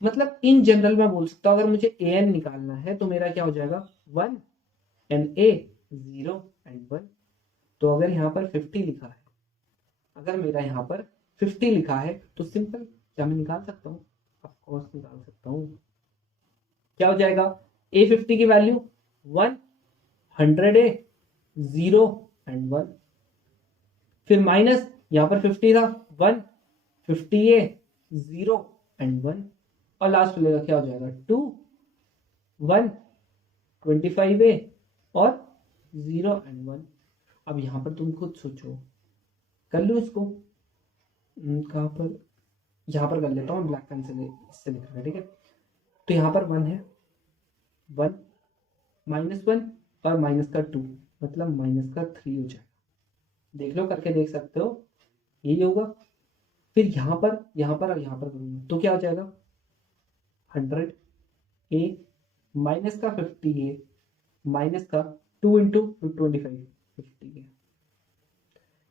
मतलब इन जनरल मैं बोल सकता हूँ अगर मुझे an निकालना है तो मेरा क्या हो जाएगा 1 एंड a 0 एंड 1। तो अगर यहाँ पर 50 लिखा है, अगर मेरा यहाँ पर 50 लिखा है तो सिंपल क्या मैं निकाल सकता हूँ, ऑफ कोर्स निकाल सकता हूँ। क्या हो जाएगा a50 की वैल्यू 1 100a 0 एंड 1 फिर माइनस यहाँ पर 50 था 1 50a 0 एंड 1 और लास्ट मिलेगा क्या हो जाएगा 2 1 25a और 0 एंड 1। अब यहाँ पर तुम खुद सोचो, कर लो इसको, कहाँ पर यहाँ पर कर लेता हूँ ब्लैक पेन से इससे लिख रहा है, ठीक है। तो यहाँ पर 1 है 1 -1 और माइनस का 2 मतलब माइनस का 3 हो जाएगा, देख लो करके देख सकते हो यही होगा। फिर यहाँ पर और यहाँ पर करूँगा तो क्या हो जाएगा 100a माइनस का 50a माइनस का 2 इंटू 25 50a।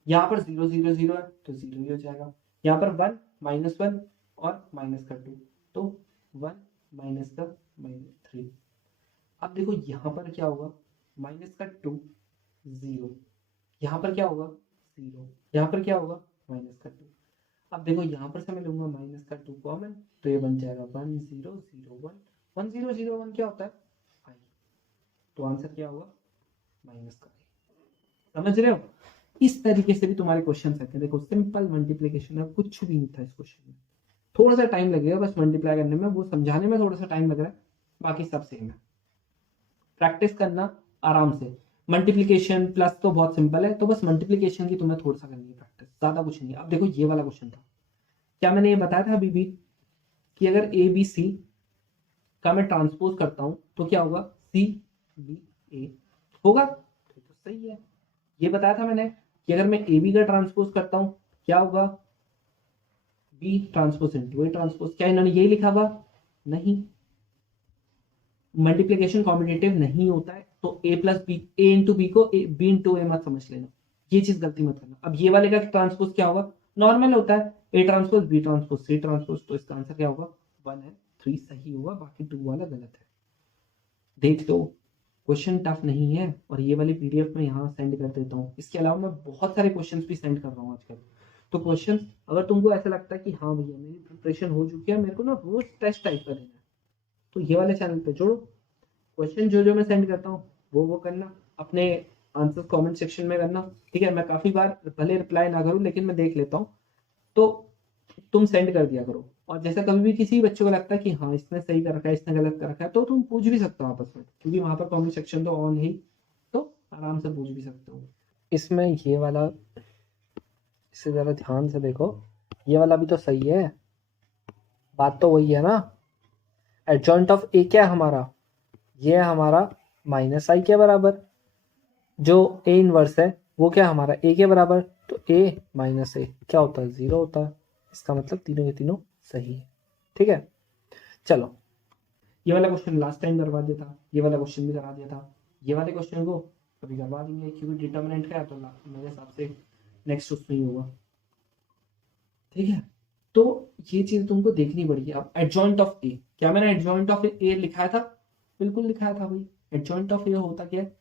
यहाँ पर 0 0 0 है तो 0 ही हो जाएगा, यहाँ पर 1 -1 और माइनस का 2 तो 1 माइनस का -3। अब देखो यहाँ पर क्या होगा माइनस का 2 0, यहाँ पर क्या होगा 0, यहाँ पर क्या होगा माइनस का 2। अब देखो यहाँ पर से मैं लूंगा माइनस का 2 कॉमन तो ये बन जाएगा 1 0 0 1 1 0 0 1 क्या होता है i, तो आंसर क्या होगा माइनस का i। समझ रहे हो, इस तरीके से भी तुम्हारे क्वेश्चन रहते हैं। देखो सिंपल मल्टीप्लिकेशन है, कुछ भी नहीं था इस क्वेश्चन में, थोड़ा सा टाइम लगेगा बस मल्टीप्लाई करने में, वो समझाने में थोड़ा सा टाइम लग रहा है, बाकी सब सेम है। प्रैक्टिस करना आराम से, मल्टीप्लिकेशन प्लस तो बहुत सिंपल है, तो बस मल्टीप्लिकेशन की तुम्हें थोड़ा सा करनी है प्रैक्टिस, ज्यादा कुछ नहीं है। अब देखो ये वाला क्वेश्चन था, क्या मैंने ये बताया था अभी भी कि अगर ए बी सी का मैं ट्रांसपोज करता हूं तो क्या होगा सी बी ए होगा, तो सही है। ये बताया था मैंने कि अगर मैं ए बी का ट्रांसपोज करता हूं क्या होगा B transpose into A transpose, क्या इन्होंने यही लिखा हुआ नहीं, मल्टीप्लिकेशन कॉम्बिनेटिव नहीं होता है, तो ए प्लस बी ए इंटू बी को बी इंटू ए मत समझ लेना, ये चीज गलती मत करना। अब ये वाले का ट्रांसपोज क्या होगा नॉर्मल होता है A transpose B transpose C transpose, तो इसका आंसर क्या होगा 1 है 3 सही होगा, बाकी 2 वाला गलत है। देख लो क्वेश्चन टफ नहीं है, और ये वाली पीडीएफ में यहाँ सेंड कर देता हूँ, इसके अलावा मैं बहुत सारे क्वेश्चंस भी सेंड कर रहा हूँ आजकल। तो क्वेश्चन अगर तुमको ऐसा लगता है कि हाँ भैया मेरी प्रिपरेशन हो चुकी है, मेरे को ना रोज टेस्ट टाइप का देना है, तो ये वाले चैनल पे जोड़ो, क्वेश्चन जो मैं सेंड करता हूँ वो करना, अपने आंसर कमेंट सेक्शन में करना, ठीक है। मैं काफी बार भले रिप्लाई ना करूँ लेकिन मैं देख लेता हूँ, तो तुम सेंड कर दिया करो। और जैसा कभी भी किसी बच्चे को लगता है कि हाँ इसने सही कर रखा है इसने गलत कर रखा है, तो तुम पूछ भी सकते हो आपस में, क्योंकि वहां पर कमेंट सेक्शन तो ऑन ही, तो आराम से पूछ भी सकते हो। इसमें ये वाला इससे जरा ध्यान से देखो, ये वाला भी तो सही है, बात तो वही है ना। एडजॉइंट ऑफ ए क्या है हमारा, ये है हमारा माइनस आई के बराबर, जो ए इनवर्स है वो क्या हमारा ए के बराबर, तो ए माइनस ए क्या होता है 0 होता है, इसका मतलब तीनों के तीनों सही है, ठीक है। चलो ये वाला क्वेश्चन लास्ट टाइम करवा दिया था, ये वाला क्वेश्चन भी करा दिया था, ये वाले क्वेश्चन को अभी करवा देंगे क्योंकि डिटर्मिनेंट का है, तो मेरे हिसाब से नेक्स्ट उसमें ही होगा, ठीक है। तो ये चीज तुमको देखनी पड़ेगी। अब एडजॉइंट ऑफ ए, क्या मैंने एडजॉइंट ऑफ ए लिखाया था, बिल्कुल लिखाया था भाई। एडजॉइंट ऑफ ए होता क्या है,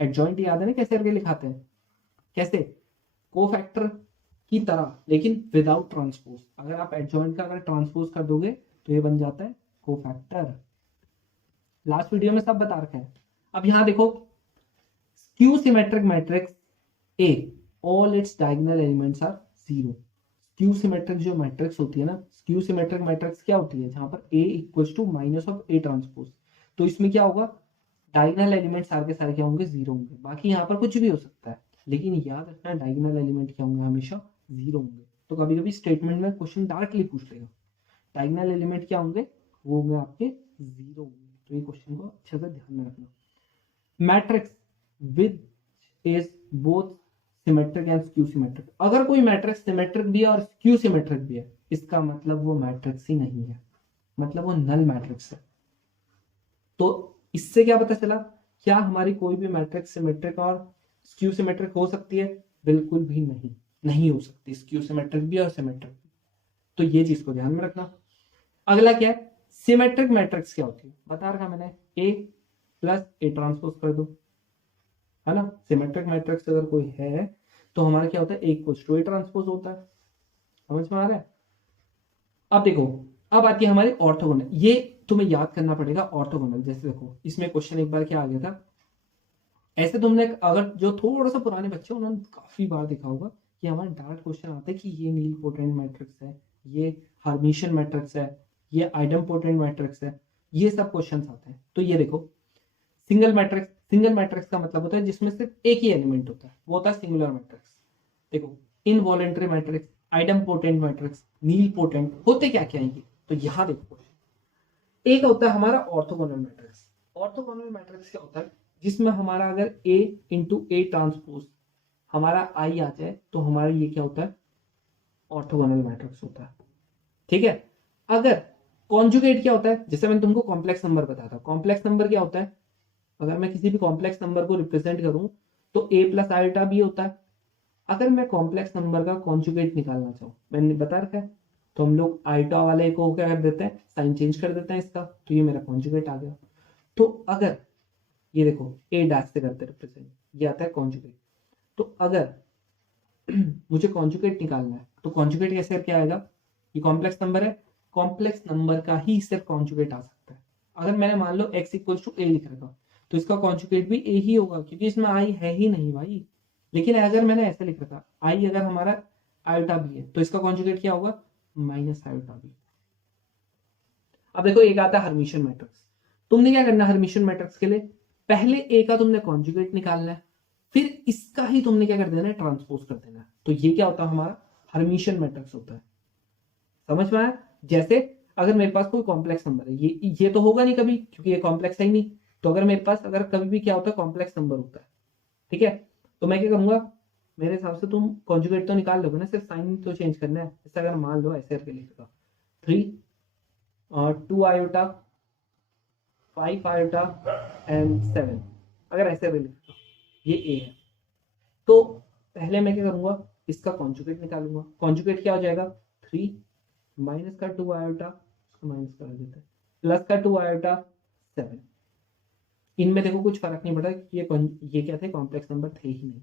एडजॉइंट याद है ना कैसे करके लिखाते हैं, कैसे कोफैक्टर की तरह लेकिन विदाउट ट्रांसपोज। अगर आप एडजॉइंट का अगर ट्रांसपोज कर दोगे तो ये बन जाता है कोफैक्टर, लास्ट वीडियो में सब बता रखा है। अब यहां देखो skew symmetric matrix A all its diagonal elements are zero. Skew symmetric जो मैट्रिक्स होती है ना, स्क्यू सिमेट्रिक मैट्रिक्स क्या होती है, जहां पर A equals to minus of A transpose, तो इसमें क्या होगा, डायगोनल एलिमेंट सारे के सारे क्या होंगे, जीरो होंगे। बाकी यहाँ पर कुछ भी हो सकता है, लेकिन याद रखना डायगोनल एलिमेंट क्या होंगे, हमेशा जीरो होंगे। तो कभी कभी स्टेटमेंट में क्वेश्चन डायरेक्टली पूछ लेगा डायगोनल एलिमेंट क्या होंगे, वो होंगे आपके जीरो होंगे। तो ये क्वेश्चन को अच्छे से ध्यान में रखना। Matrix with is both symmetric and skew symmetric. अगर कोई मैट्रिक्स सिमेट्रिक भी है और स्क्यू सिमेट्रिक भी है, इसका मतलब वो मैट्रिक्स ही नहीं है, मतलब वो नल मैट्रिक्स है। तो इससे क्या पता चला, क्या हमारी कोई भी मैट्रिक्स सिमेट्रिक और स्क्यू सिमेट्रिक हो सकती है, बिल्कुल भी नहीं, नहीं हो सकती स्क्यू सिमेट्रिक भी और सिमेट्रिक भी। तो ये चीज को ध्यान में रखना। अगला क्या है, सिमेट्रिक मैट्रिक्स क्या होती है, बता रखा मैंने, ए प्लस ए ट्रांसपोज कर दो, है ना। सिमेट्रिक मैट्रिक्स अगर कोई है तो हमारा क्या होता है, ए इक्वल्स टू ए ट्रांसपोज होता है। समझ में आ रहा है। अब देखो, अब आती है हमारी ऑर्थोगोनल। ये तुम्हें याद करना पड़ेगा ऑर्थोगोनल। जैसे देखो इसमें क्वेश्चन एक बार क्या आ गया था, ऐसे तुमने अगर जो थोड़ा सा पुराने बच्चे उन्होंने काफी बार देखा होगा कि हमारे डायरेक्ट क्वेश्चन आता है कि ये नील पोटेंट मैट्रिक्स है, ये हर्मिशियन मैट्रिक्स है, ये आइडम मैट्रिक्स है, ये सब क्वेश्चन आते हैं। तो ये देखो सिंगल मैट्रिक्स, सिंगल मैट्रिक्स का मतलब होता है जिसमें सिर्फ एक ही एलिमेंट होता है, वो होता है सिंगुलर मैट्रिक्स। देखो involuntary matrix, idempotent matrix, nilpotent, होते क्या क्या है। तो यहां देखो एक होता है हमारा ऑर्थोगोनल मैट्रिक्स। ऑर्थोगोनल मैट्रिक्स क्या होता है, जिसमें हमारा अगर A इंटू ए ट्रांसपोज हमारा आई आ जाए तो हमारा ये क्या होता है, ऑर्थोगोनल मैट्रिक्स होता है। ठीक है। अगर कॉन्जुगेट क्या होता है, जैसे मैंने तुमको कॉम्प्लेक्स नंबर बताया था, कॉम्प्लेक्स नंबर क्या होता है, अगर मैं किसी भी कॉम्प्लेक्स नंबर को रिप्रेजेंट करूं तो ए प्लस आयोटा भी होता है। अगर मैं कॉम्प्लेक्स नंबर का कॉन्जुगेट निकालना चाहूं, मैंने बता रखा है, तो हम लोग आयोटा वाले को क्या कर देते हैं, साइन चेंज कर देते हैं इसका, तो ये मेरा कॉन्जुगेट आ गया। तो अगर ये देखो ए डैश से करते रिप्रेजेंट, ये आता है कॉन्जुगेट। तो अगर मुझे कॉन्जुगेट निकालना है तो कॉन्जुगेट कैसे करके आएगा, ये कॉम्प्लेक्स नंबर है, कॉम्प्लेक्स नंबर का ही सिर्फ कॉन्जुगेट आ सकता है। अगर मैंने मान लो x इक्वल टू ए लिख रखा तो इसका कॉन्जुगेट भी ए ही होगा, क्योंकि इसमें आई है ही नहीं भाई। लेकिन अगर मैंने ऐसे लिख रखा आई अगर हमारा आयोटा भी है तो इसका कॉन्जुगेट क्या होगा, माइनस आयोटा भी। अब देखो एक आता है हर्मिशियन मैट्रिक्स। तुमने क्या करना है हर्मिशियन मैट्रिक्स के लिए, पहले ए का तुमने कॉन्जुगेट निकालना है, फिर इसका ही तुमने क्या कर देना है, ट्रांसपोज कर देना है। तो ये क्या होता है, हमारा हर्मिशियन मैट्रिक्स होता है। समझ में आया। जैसे अगर मेरे पास कोई कॉम्प्लेक्स नंबर है, ये तो होगा नहीं कभी क्योंकि ये कॉम्प्लेक्स है ही नहीं। तो अगर मेरे पास अगर कभी भी क्या होता है, कॉम्प्लेक्स नंबर होता है, ठीक है, तो मैं क्या करूंगा, मेरे हिसाब से तुम कॉन्जुगेट तो निकाल लोगे ना, सिर्फ साइन तो चेंज करना है। जैसे अगर मान लो ऐसे करके लिखेगा 3 और 2 आयोटा 5 आयोटा एंड 7, अगर ऐसे भी लिखा ये ए है, तो पहले मैं क्या करूंगा, इसका कॉन्जुगेट निकालूंगा। कॉन्जुगेट क्या हो जाएगा, 3 माइनस का 2 आयोटा, उसको माइनस कर देते हैं, प्लस का 2 आयोटा 7। इनमें देखो कुछ फर्क नहीं पड़ा, ये क्या थे, कॉम्प्लेक्स नंबर थे ही नहीं।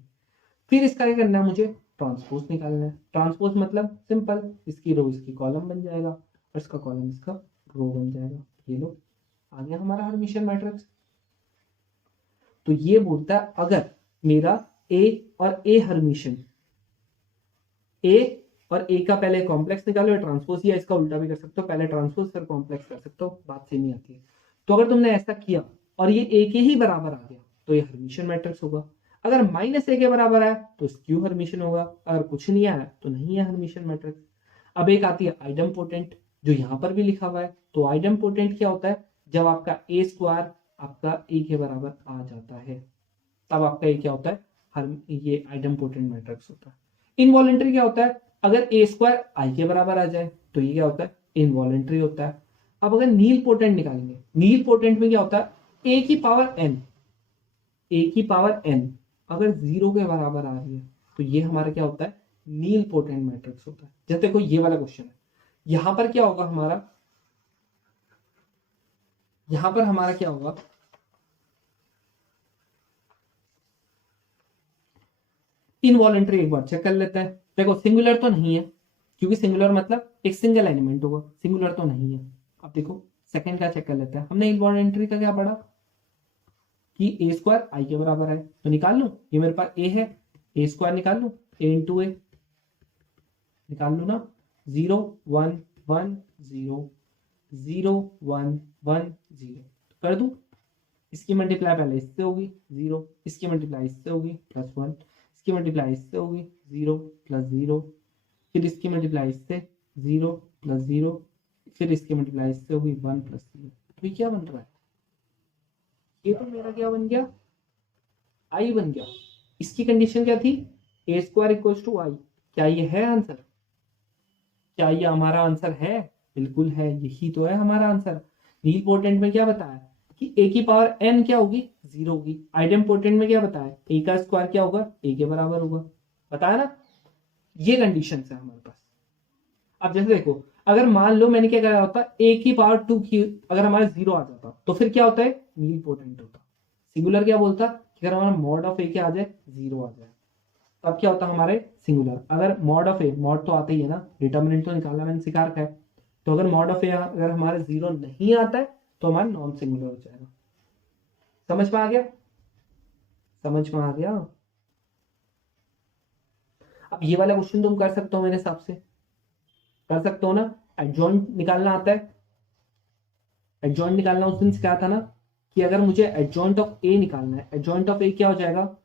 फिर इसका क्या करना है, मुझे ट्रांसपोज निकालना है। ट्रांसपोज मतलब सिंपल, इसकी रो इसकी कॉलम बन जाएगा और इसका कॉलम इसका रो बन जाएगा। ये लो आ गया हमारा हर्मिशियन मैट्रिक्स। तो ये बोलता है अगर मेरा ए और ए हर्मिशियन, ए और ए का पहले कॉम्प्लेक्स निकालो या ट्रांसपोज, या इसका उल्टा भी कर सकते हो, पहले ट्रांसपोज फिर कॉम्प्लेक्स कर सकते हो, बात सेम ही आती है। तो अगर तुमने ऐसा किया और ये ए के ही बराबर आ गया तो ये हर्मिशियन मैट्रिक्स होगा। अगर माइनस ए के बराबर आया तो स्क्यू हर्मिशियन होगा, अगर कुछ नहीं आया तो नहीं है हर्मिशियन मैट्रिक्स। अब एक आती है आइडम पोटेंट, जो यहाँ पर भी लिखा हुआ है। तो आइडम पोटेंट क्या होता है, जब आपका ए स्क्वायर आपका ए के बराबर आ जाता है तब आपका ये क्या होता है, ये आइडम पोटेंट मैट्रिक्स होता है। इनवॉलेंट्री क्या होता है, अगर ए स्क्वायर आई के बराबर आ जाए तो ये क्या होता है, इनवॉलेंट्री होता है। अब अगर नील पोटेंट निकालेंगे, नील पोटेंट में क्या होता है, ए की पावर एन, ए की पावर एन अगर 0 के बराबर आ रही है तो ये हमारा क्या होता है, नील पोटेंट मैट्रिक्स होता है। जैसे देखो ये वाला क्वेश्चन है, यहां पर क्या होगा हमारा, यहां पर हमारा क्या होगा, इनवॉलेंट्री एक बार चेक कर लेते हैं। देखो सिंगुलर तो नहीं है, क्योंकि सिंगुलर मतलब एक सिंगल एलिमेंट होगा, सिंगुलर तो नहीं है। अब देखो सेकंड का चेक कर लेते हैं। हमने इनवॉलेंट्री का क्या पढ़ा कि ए स्क्वायर आई के बराबर है, तो निकाल लूं, ये मेरे पास ए है, ए स्क्वायर निकाल लूं, ए इंटू ए, निकाल लो ना, 0 1 1 0 0 1 1 0 कर दूं। इसकी मल्टीप्लाई पहले इससे होगी 0, इसकी मल्टीप्लाई इससे होगी +1, इसकी मल्टीप्लाई इससे होगी 0 +0, फिर इसकी मल्टीप्लाई इससे 0 +0, फिर इसकी मल्टीप्लाई इससे होगी 1 +0। तो ये क्या बन रहा है, ये तो मेरा क्या बन गया, आई बन गया। इसकी कंडीशन क्या थी, a² = i। क्या ये है आंसर, क्या ये हमारा आंसर है, बिल्कुल है, यही तो है हमारा आंसर। नीलपोटेंट में क्या बताया कि a की पावर n क्या होगी, 0 होगी। आइडेम्पोटेंट में क्या बताया, a का स्क्वायर क्या होगा, a के बराबर होगा, बताया ना। ये कंडीशन है हमारे पास। अब जैसे देखो, अगर मान लो मैंने क्या करा होता, a की पावर 2 की अगर हमारा 0 आ जाता तो फिर क्या होता है, नीलपोटेंट होता। सिंगुलर क्या बोलता कि अगर हमारा मॉड ऑफ a क्या आ जाए, 0 आ जाए, तब क्या होता हमारे सिंगुलर। अगर मॉड ऑफ ए, मॉड तो आता ही है ना, डिटर्मिनेंट तो निकालना मैंने सिखा रखा है। तो अगर मॉड ऑफ ए अगर हमारे 0 नहीं आता है तो हमारा नॉन सिंगुलर हो जाएगा। समझ में आ गया, समझ में आ गया। अब ये वाला क्वेश्चन तुम कर सकते हो मेरे हिसाब से, कर सकते हो ना। एडजॉइंट निकालना आता है, एडजॉइंट निकालना उस दिन सिखाया था ना, कि अगर मुझे एडजॉइंट ऑफ ए निकालना है, एडजॉइंट ऑफ ए क्या हो जाएगा,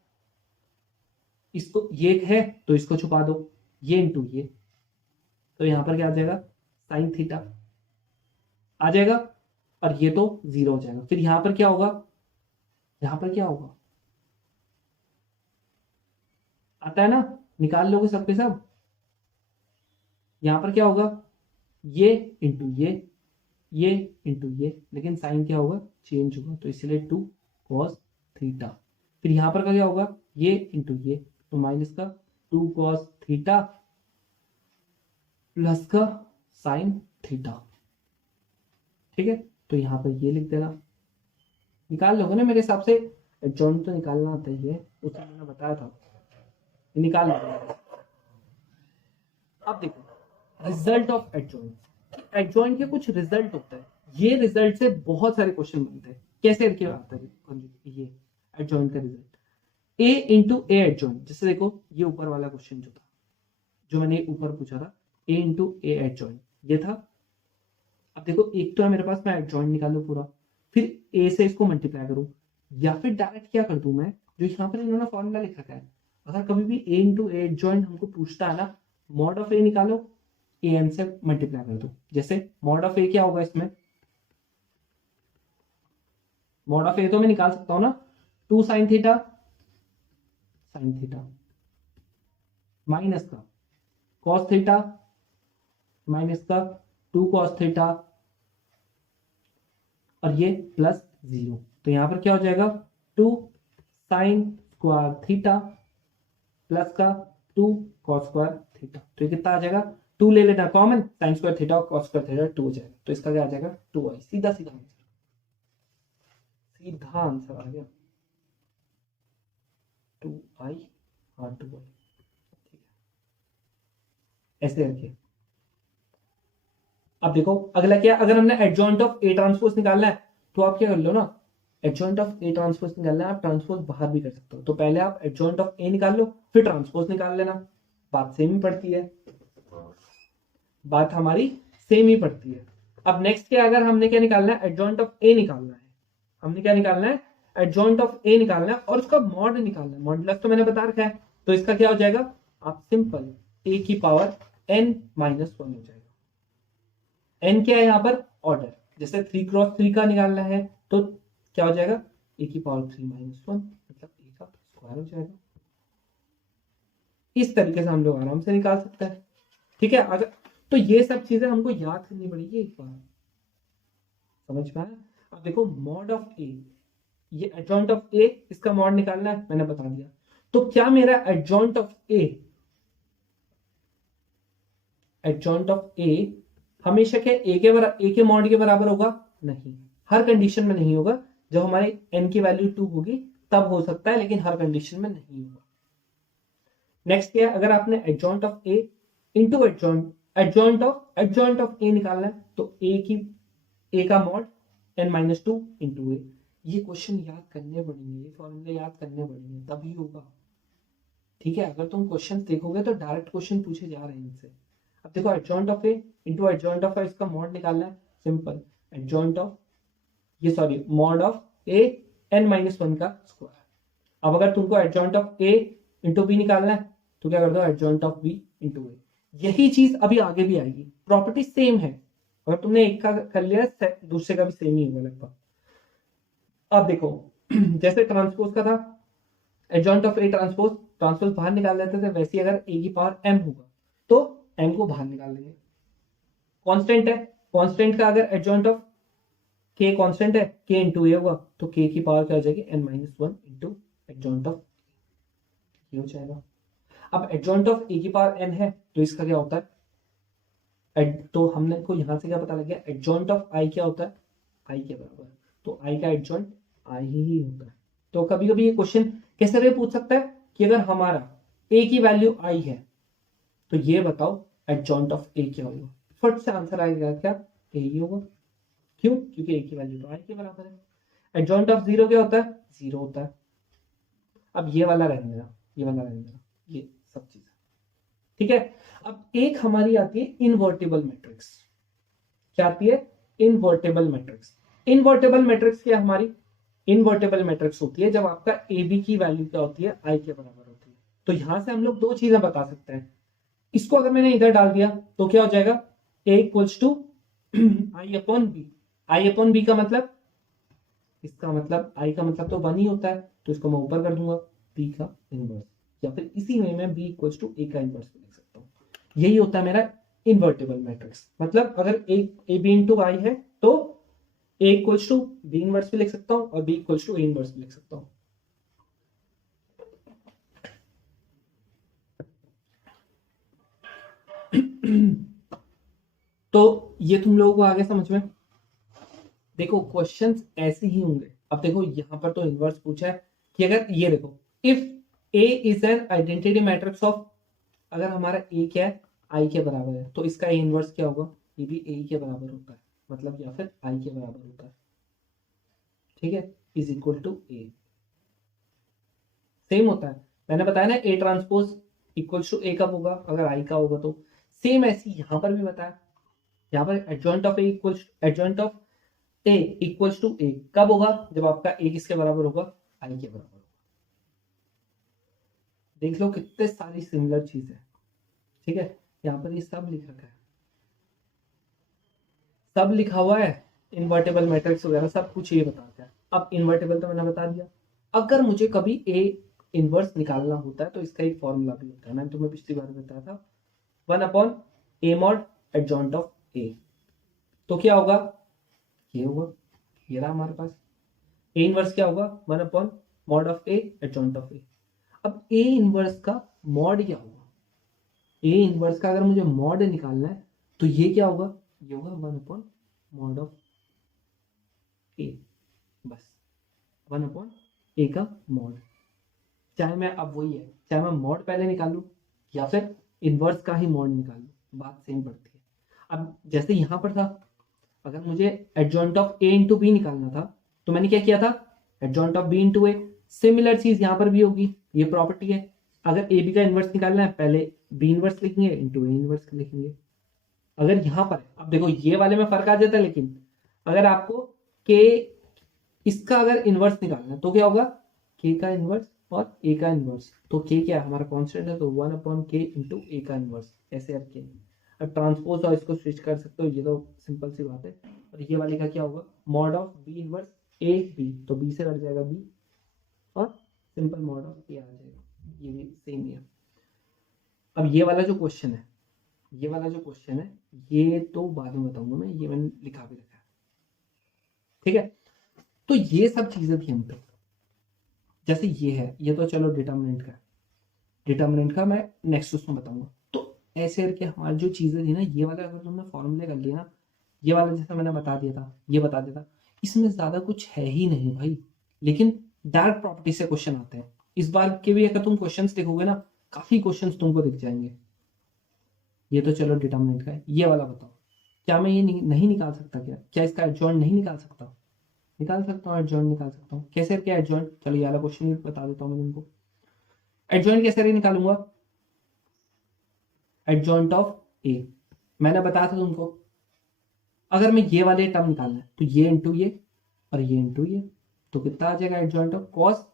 इसको ये है तो इसको छुपा दो, ये इंटू ये, तो यहां पर क्या आ जाएगा, साइन थीटा आ जाएगा, और ये तो 0 हो जाएगा। फिर यहां पर क्या होगा, यहां पर क्या होगा, आता है ना, निकाल लोगे सबके सब। यहां पर क्या होगा, ये इंटू ये इंटू ये, लेकिन साइन क्या होगा, चेंज होगा, तो इसलिए 2 cos थीटा। फिर यहां पर क्या होगा, ये इंटू ये, तो माइनस का 2 cos थीटा प्लस का साइन थीटा। ठीक है, तो यहां पर ये लिख देना, निकाल लोगे ना मेरे हिसाब से। एडजॉइंट तो निकालना आता ही है, उसमें मैंने बताया था, निकाल लोगे। अब देखो रिजल्ट ऑफ एडजॉइंट, एडजॉइंट के कुछ रिजल्ट होता है, ये रिजल्ट से बहुत सारे क्वेश्चन बनते हैं। कैसे करके आता है ये एडजॉइंट का result, a into A adjoint. जैसे देखो ये ऊपर वाला क्वेश्चन जो था, जो मैंने ऊपर पूछा था, a इंटू ए एडजॉइंट ये था। अब देखो एक तो है मेरे पास, मैं एडजॉइंट निकालू पूरा, फिर a से इसको मल्टीप्लाई करूं, या फिर डायरेक्ट क्या कर दूं मैं, जो यहाँ पर इन्होंने फॉर्मूला लिख रखा है। अगर कभी भी a इंटू ए एडजॉइंट हमको पूछता है ना, मॉड ऑफ ए निकालो, ए एन से मल्टीप्लाई कर दो। जैसे मॉड ऑफ ए क्या होगा इसमें, मॉड ऑफ ए तो मैं निकाल सकता हूं ना, 2 साइन थीटा माइनस का कॉस थीटा माइनस का 2 कॉस थीटा, और ये प्लस 0, तो यहां पर क्या हो जाएगा, 2 साइन स्क्वायर थीटा प्लस का 2 कॉस स्क्वायर थीटा। तो ये कितना आ जाएगा, 2 ले लेना कॉमन, साइन स्क्वायर थीटा और कॉस स्क्वायर थीटा 2 हो जाएगा, तो इसका क्या आ जाएगा, 2i। सीधा सीधा आंसर, सीधा आंसर आ गया 2i। हाँ 2i, ठीक है, ऐसे करके। अब देखो अगला क्या, अगर हमने एडजॉइंट ऑफ ए ट्रांसपोज निकालना है, तो आप क्या कर लो ना, एडजॉइंट ऑफ ए ट्रांसपोज निकालना है, आप ट्रांसपोज बाहर भी कर सकते हो। तो पहले आप एडजॉइंट ऑफ ए निकाल लो, फिर ट्रांसपोज निकाल लेना, बात सेम ही पड़ती है, बात हमारी सेम ही पड़ती है। अब नेक्स्ट क्या, अगर हमने क्या निकालना है, एडजॉइंट ऑफ ए निकालना है, हमने क्या निकालना है, एडजॉइंट ऑफ ए निकालना है, और उसका मॉड निकालना है। मॉडुलस तो मैंने बता रखा है, तो इसका क्या हो जाएगा, आप सिंपल ए की पावर n माइनस 1 हो जाएगा। n क्या है यहाँ पर, ऑर्डर, जैसे 3 × 3 का निकालना है, तो क्या हो जाएगा, ए की पावर 3 माइनस 1, मतलब ए का स्क्वायर हो जाएगा। इस तरीके से हम लोग आराम से निकाल सकते हैं। ठीक है, अगर तो ये सब चीजें हमको याद करनी पड़ेगी एक बार, समझ में आया। अब देखो मॉड ऑफ ए, ये एडजॉइंट ऑफ ए, इसका मॉड निकालना है, मैंने बता दिया। तो क्या मेरा adjoint of A, adjoint of A हमेशा क्या ए के मॉड के बराबर होगा, नहीं, हर कंडीशन में नहीं होगा। जब हमारे n की वैल्यू 2 होगी तब हो सकता है, लेकिन हर कंडीशन में नहीं होगा। नेक्स्ट क्या है, अगर आपने adjoint of A into adjoint of A निकालना है, तो ए का मॉड n-2 इंटू ए। ये क्वेश्चन याद करने पड़ेंगे, ये फॉर्मूले याद करने पड़ेंगे, तभी होगा। ठीक है, अगर तुम क्वेश्चन देखोगे तो डायरेक्ट क्वेश्चन पूछे जा रहे हैं इनसे, अब देखो adjoint of A into adjoint of इसका मॉड निकालना है, सिंपल एडजॉइंट ऑफ ये sorry mod of A n minus one का स्क्वायर। अब अगर तुमको adjoint of A into B निकालना है तो क्या कर दो adjoint of B into A. यही चीज अभी आगे भी आएगी, प्रॉपर्टी सेम है, अगर तुमने एक का कर लिया दूसरे का भी सेम ही होगा लगभग। अब देखो जैसे ट्रांसपोज का था adjoint of A transpose, transpose बाहर निकाल लेते थे, वैसे अगर ए की पावर m होगा तो m को बाहर निकाल लेंगे। कांस्टेंट है, कांस्टेंट का अगर एडजॉइंट ऑफ k कांस्टेंट है k इंटू ए होगा तो k की पावर क्या हो जाएगी n minus one into adjoint of ये हो जाएगा। अब एडजॉइंट ऑफ ए की पावर n है तो इसका क्या होता है तो हमने को यहां से क्या पता लग गया एडजॉइंट ऑफ i क्या होता है i के बराबर, तो i का एडजॉइंट i ही होता है। तो कभी कभी ये क्वेश्चन कैसे भी पूछ सकता है कि अगर हमारा a की वैल्यू i है तो ये बताओ एडजॉइंट ऑफ a क्या होगा, फट से आंसर आएगा क्या a ही होगा। क्यों? क्योंकि a की वैल्यू तो i के बराबर है। एडजॉइंट ऑफ जीरो क्या होता है जीरो होता है। अब ये वाला रहने देना, ये वाला रहने देना, ये सब चीजें ठीक है। अब एक हमारी आती है इनवर्टिबल मैट्रिक्स। क्या आती है? Invertible matrix. इनवर्टिबल मैट्रिक्स क्या हमारी इनवर्टिबल मैट्रिक्स होती है जब आपका ए बी की वैल्यू क्या होती है आई के बराबर होती है। तो यहां से हम लोग दो चीजें बता सकते हैं, इसको अगर मैंने इधर डाल दिया तो क्या हो जाएगा A equals to I upon B. I upon B का मतलब इसका मतलब आई का मतलब तो वन ही होता है, तो इसको मैं ऊपर कर दूंगा बी का इनवर्स, या फिर इसी में मैं बी इक्वल्स टू ए का इनवर्स लिख सकता हूँ। यही होता है मेरा इनवर्टिबल मैट्रिक्स। मतलब अगर ए बी इंटू आई है तो A equals to B inverse भी लिख सकता हूँ और B equals to A inverse भी लिख सकता हूँ। तो ये तुम लोगों को आगे समझ में, देखो क्वेश्चंस ऐसे ही होंगे। अब देखो यहां पर तो इनवर्स पूछा है कि अगर ये देखो if A is an identity matrix of, अगर हमारा ए क्या है आई के बराबर है तो इसका ए इनवर्स क्या होगा, ये भी ए के बराबर होता है, मतलब या फिर आई के बराबर होता है, ठीक है, is equal to A. Same होता है, मैंने बताया ना A transpose equals to A कब होगा अगर आई का होगा तो। सेम ऐसी यहां पर भी बताया, यहाँ पर adjoint of A equals adjoint of A equals to A कब होगा जब आपका ए किसके बराबर होगा आई के बराबर होगा। देख लो कितने सारी सिमिलर चीज है, ठीक है। यहाँ पर ये सब लिख रखा है, सब लिखा हुआ है, इन्वर्टेबल मैट्रिक्स वगैरह सब कुछ ये बताता है। अब इन्वर्टेबल तो मैंने बता दिया। अगर मुझे कभी ए इनवर्स निकालना होता है तो इसका एक फॉर्मूला भी होता है, मैंने तुम्हें पिछली बार बताया था, one upon A mod adjoint of A. तो क्या होगा ये होगा, ये रहा हमारे पास ए इनवर्स क्या होगा one upon mod of A adjoint of A. अब ए इनवर्स का मॉड क्या होगा, ए इनवर्स का अगर मुझे मॉड निकालना है तो ये क्या होगा, ये होगा वन अपॉन मॉड ऑफ ए, बस वन अपॉन ए का मॉड। चाहे मैं अब वही है, चाहे मैं मॉड पहले निकालू या फिर इनवर्स का ही मॉड निकालू, बात सेम पड़ती है। अब जैसे यहां पर था, अगर मुझे adjoint of A into B निकालना था तो मैंने क्या किया था adjoint of B into A. Similar चीज यहां पर भी होगी, ये प्रॉपर्टी है। अगर ए बी का इनवर्स निकालना है पहले बी इनवर्स लिखेंगे इंटू ए इनवर्स लिखेंगे। अगर यहां पर अब देखो ये वाले में फर्क आ जाता है, लेकिन अगर आपको के इसका अगर इनवर्स निकालना है तो क्या होगा के का इनवर्स और ए का इनवर्स। तो के क्या है हमारा कांस्टेंट है तो वन अपॉन के इंटू ए का इनवर्स, ऐसे रखें। अब ट्रांसपोज और इसको स्विच कर सकते हो, ये तो सिंपल सी बात है। और ये वाले का क्या होगा mod of B inverse A B, तो बी से कट जाएगा बी और सिंपल मॉड ऑफ ए आ जाएगा, ये भी सेम ही है। अब ये वाला जो क्वेश्चन है, ये वाला जो क्वेश्चन है ये तो बाद में बताऊंगा मैं, ये मैंने लिखा भी रखा है, ठीक है। तो ये सब चीजें थी हम पे, जैसे ये है, ये तो चलो डिटर्मिनेंट का, डिटर्मिनेंट का मैं नेक्स्ट उसमें बताऊंगा। तो ऐसे करके हमारी जो चीजें थी ना, ये वाला अगर तुमने फॉर्मूले कर लिया ना, ये वाला जैसा मैंने बता दिया था, ये बता दिया था, इसमें ज्यादा कुछ है ही नहीं भाई, लेकिन डायरेक्ट प्रॉपर्टी से क्वेश्चन आते हैं। इस बार के भी अगर तुम क्वेश्चंस देखोगे ना, काफी क्वेश्चंस तुमको दिख जाएंगे। ये तो चलो डिटर्मिनेंट का है, ये वाला बताओ, क्या मैं ये नहीं निकाल सकता, क्या इसका एडजॉइंट नहीं निकाल सकता? निकाल सकता हूँ, एडजॉइंट निकाल सकता हूँ। कैसे क्या एडजॉइंट, चलो ये वाला क्वेश्चन बता देता हूँ मैं तुमको। एडजॉइंट कैसे निकालूंगा, एडजॉइंट ऑफ ए। मैंने बताया था तुमको, अगर मैं ये वाले टर्म निकालना है तो ये इंटू ये और ये इंटू ये, तो कितना आ जाएगा एडजॉइंट ऑफ कॉस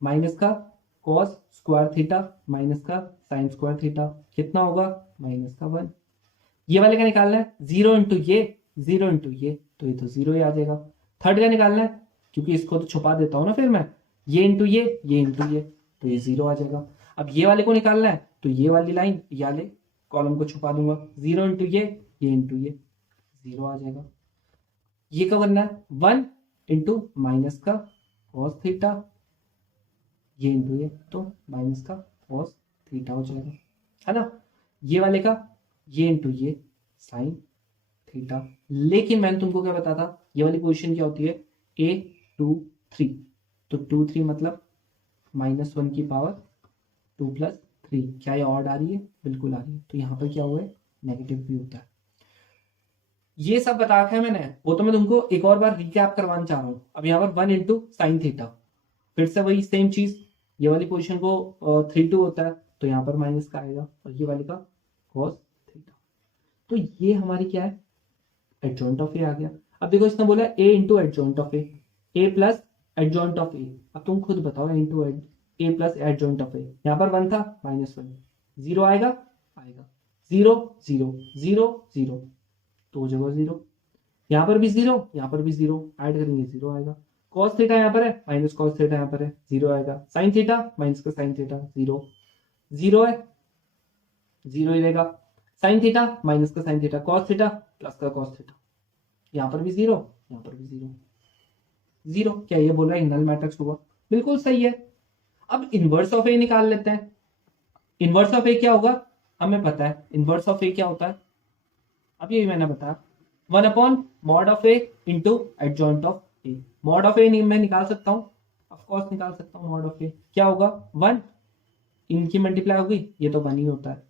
माइनस का कॉस स्क्वायर थीटा माइनस का साइन स्क्वायर थीटा, कितना होगा माइनस का 1। ये वाले का निकालना है 0 इंटू ये 0 इंटू ये, तो ये तो 0 ही आ जाएगा। थर्ड का निकालना है, क्योंकि इसको तो छुपा देता हूँ ना फिर मैं, ये इंटू ये इंटू ये, तो ये 0 आ जाएगा। अब ये वाले को निकालना है तो ये वाली लाइन ये वाले कॉलम को छुपा दूंगा, 0 इंटू ये इंटू ये 0 आ जाएगा। ये क्या बनना है 1 इंटू माइनस का कॉस थीटा ये इंटू ये, तो माइनस का कॉस थीटा हो जाएगा, है ना। ये वाले का ये इंटू ये साइन थीटा। लेकिन मैंने तुमको क्या बताया था, ये वाली पोजीशन क्या होती है a2 3, तो 2 3 मतलब -1 की पावर 2 + 3, क्या ये ऑड आ रही है, बिल्कुल आ रही है। तो यहाँ पर क्या हुआ है नेगेटिव भी होता है। ये सब बता रखा है मैंने, वो तो मैं तुमको एक और बार रिकैप करवाना चाह रहा हूँ। अब यहाँ पर 1 इंटू साइन थीटा, फिर से वही सेम चीज, ये वाली पोजीशन को 3 2 होता है तो यहाँ पर माइनस का आएगा, और ये वाली का कॉस थीटा। तो ये हमारी क्या है एडजॉइंट ऑफ ए आ गया। अब देखो इसने बोला A into adjoint of A plus adjoint of A. अब तुम खुद बताओ into A plus adjoint of A, यहाँ पर 1 था -1, 0 आएगा आएगा, 0 0 0 0, तो जगह 0, यहाँ पर भी 0 यहाँ पर भी 0, ऐड करेंगे 0 आएगा। कॉस थीटा यहाँ पर है माइनस कॉस थीटा यहाँ पर है, 0 आएगा। साइन थीटा माइनस का साइन थीटा 0 0 है, 0 ही रहेगा। साइन थीटा माइनस का sine theta, cos theta plus का कॉस थीटा, यहाँ पर भी 0 यहाँ पर भी 0 0। क्या ये बोल रहा है नल मैट्रिक्स होगा, बिल्कुल सही है। अब इनवर्स ऑफ ए निकाल लेते हैं। इनवर्स ऑफ ए क्या होगा हमें पता है, इनवर्स ऑफ ए क्या होता है अब ये भी मैंने बताया 1/mod of A into adjoint of A. Mod of A मैं निकाल सकता हूँ, ऑफकोर्स निकाल सकता हूँ। मॉड ऑफ ए क्या होगा 1, इनकी मल्टीप्लाई होगी, ये तो 1 ही होता है,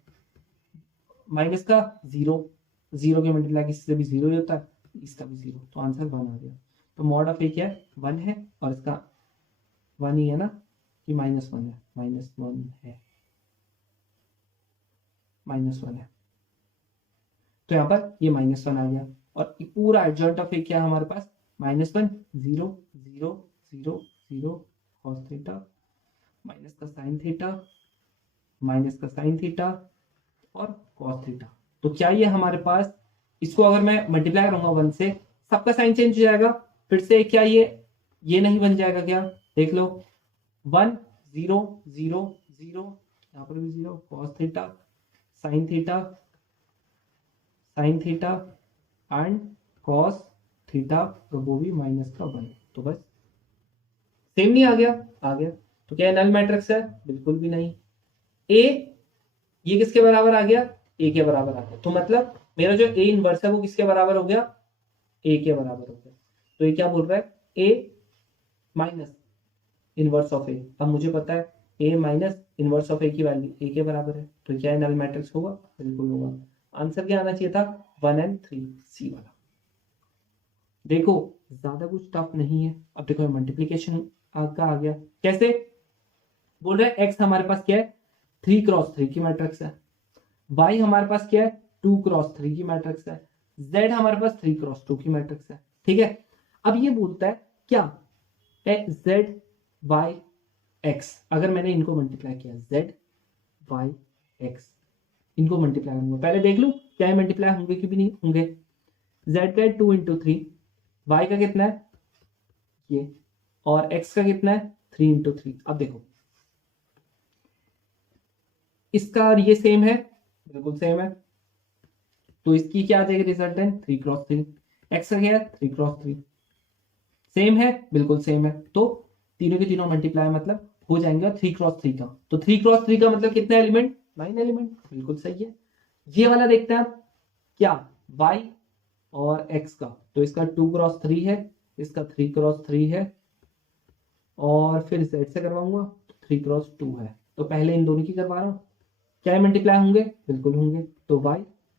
माइनस का 0 0 की मल्टीप्लाई किसी से भी 0 ही होता है, इसका भी 0, तो आंसर 1 आ गया। तो मॉड ऑफ ए क्या है 1 है, और इसका 1 ही है ना, कि -1 है, -1 है, -1 है, तो यहाँ पर ये -1 आ गया। और पूरा एडजॉइंट ऑफ ए क्या है हमारे पास -1 0 0 0 0 कॉस थीटा माइनस का साइन थीटा माइनस का साइन थीटा और कॉस थीटा। तो क्या ये हमारे पास, इसको अगर मैं मल्टीप्लाई करूंगा 1 से, सबका साइन चेंज हो जाएगा, फिर से क्या ये नहीं बन जाएगा क्या, देख लो 1 0 0 0, यहाँ पर भी 0, cos theta sine theta and cos theta, तो वो भी माइनस का 1, तो बस सेम नहीं आ गया, आ गया। तो क्या नल मैट्रिक्स है, बिल्कुल भी नहीं। ए ये किसके बराबर आ गया, ए के बराबर आ गया, तो मतलब मेरा जो ए इनवर्स है वो किसके बराबर हो गया, ए के बराबर हो गया। तो ये क्या बोल रहा है ए माइनस इनवर्स ऑफ ए। अब मुझे पता है ए माइनस इनवर्स ऑफ ए की वैल्यू ए के बराबर है, तो क्या नल मैट्रिक्स होगा, बिल्कुल होगा। आंसर क्या आना चाहिए था 1 and 3, सी वाला। देखो ज्यादा कुछ टफ नहीं है। अब देखो मल्टीप्लीकेशन का आ गया, कैसे बोल रहे हैं x हमारे पास क्या है 3 क्रॉस 3 की मैट्रिक्स है, y हमारे पास क्या है 2 क्रॉस 3 की मैट्रिक्स है, z हमारे पास 3 क्रॉस 2 की मैट्रिक्स है, ठीक है। अब ये बोलता है क्या z y x, अगर मैंने इनको मल्टीप्लाई किया z y x, इनको मल्टीप्लाई करूंगा, पहले देख लूं क्या मल्टीप्लाई होंगे कि भी नहीं होंगे। z का 2 इंटू 3, y का कितना है ये, और x का कितना है 3 इंटू 3। अब देखो इसका और ये सेम है, बिल्कुल सेम है, तो इसकी क्या आ जाएगी रिजल्टेंट 3 क्रॉस 3, x का क्या है 3 क्रॉस 3, सेम है, बिल्कुल सेम है, तो तीनों के तीनों मल्टीप्लाई मतलब हो जाएंगे 3 क्रॉस 3 का। तो 3 क्रॉस 3 का मतलब कितने एलिमेंट 9 एलिमेंट, बिल्कुल सही है। ये वाला देखते हैं आप क्या y और x का, तो इसका 2 क्रॉस 3 है, इसका 3 क्रॉस 3 है, और फिर z से करवाऊंगा 3 क्रॉस 2 है, तो पहले इन दोनों की करवा रहा हूँ, क्या मल्टीप्लाई होंगे, बिल्कुल होंगे। तो y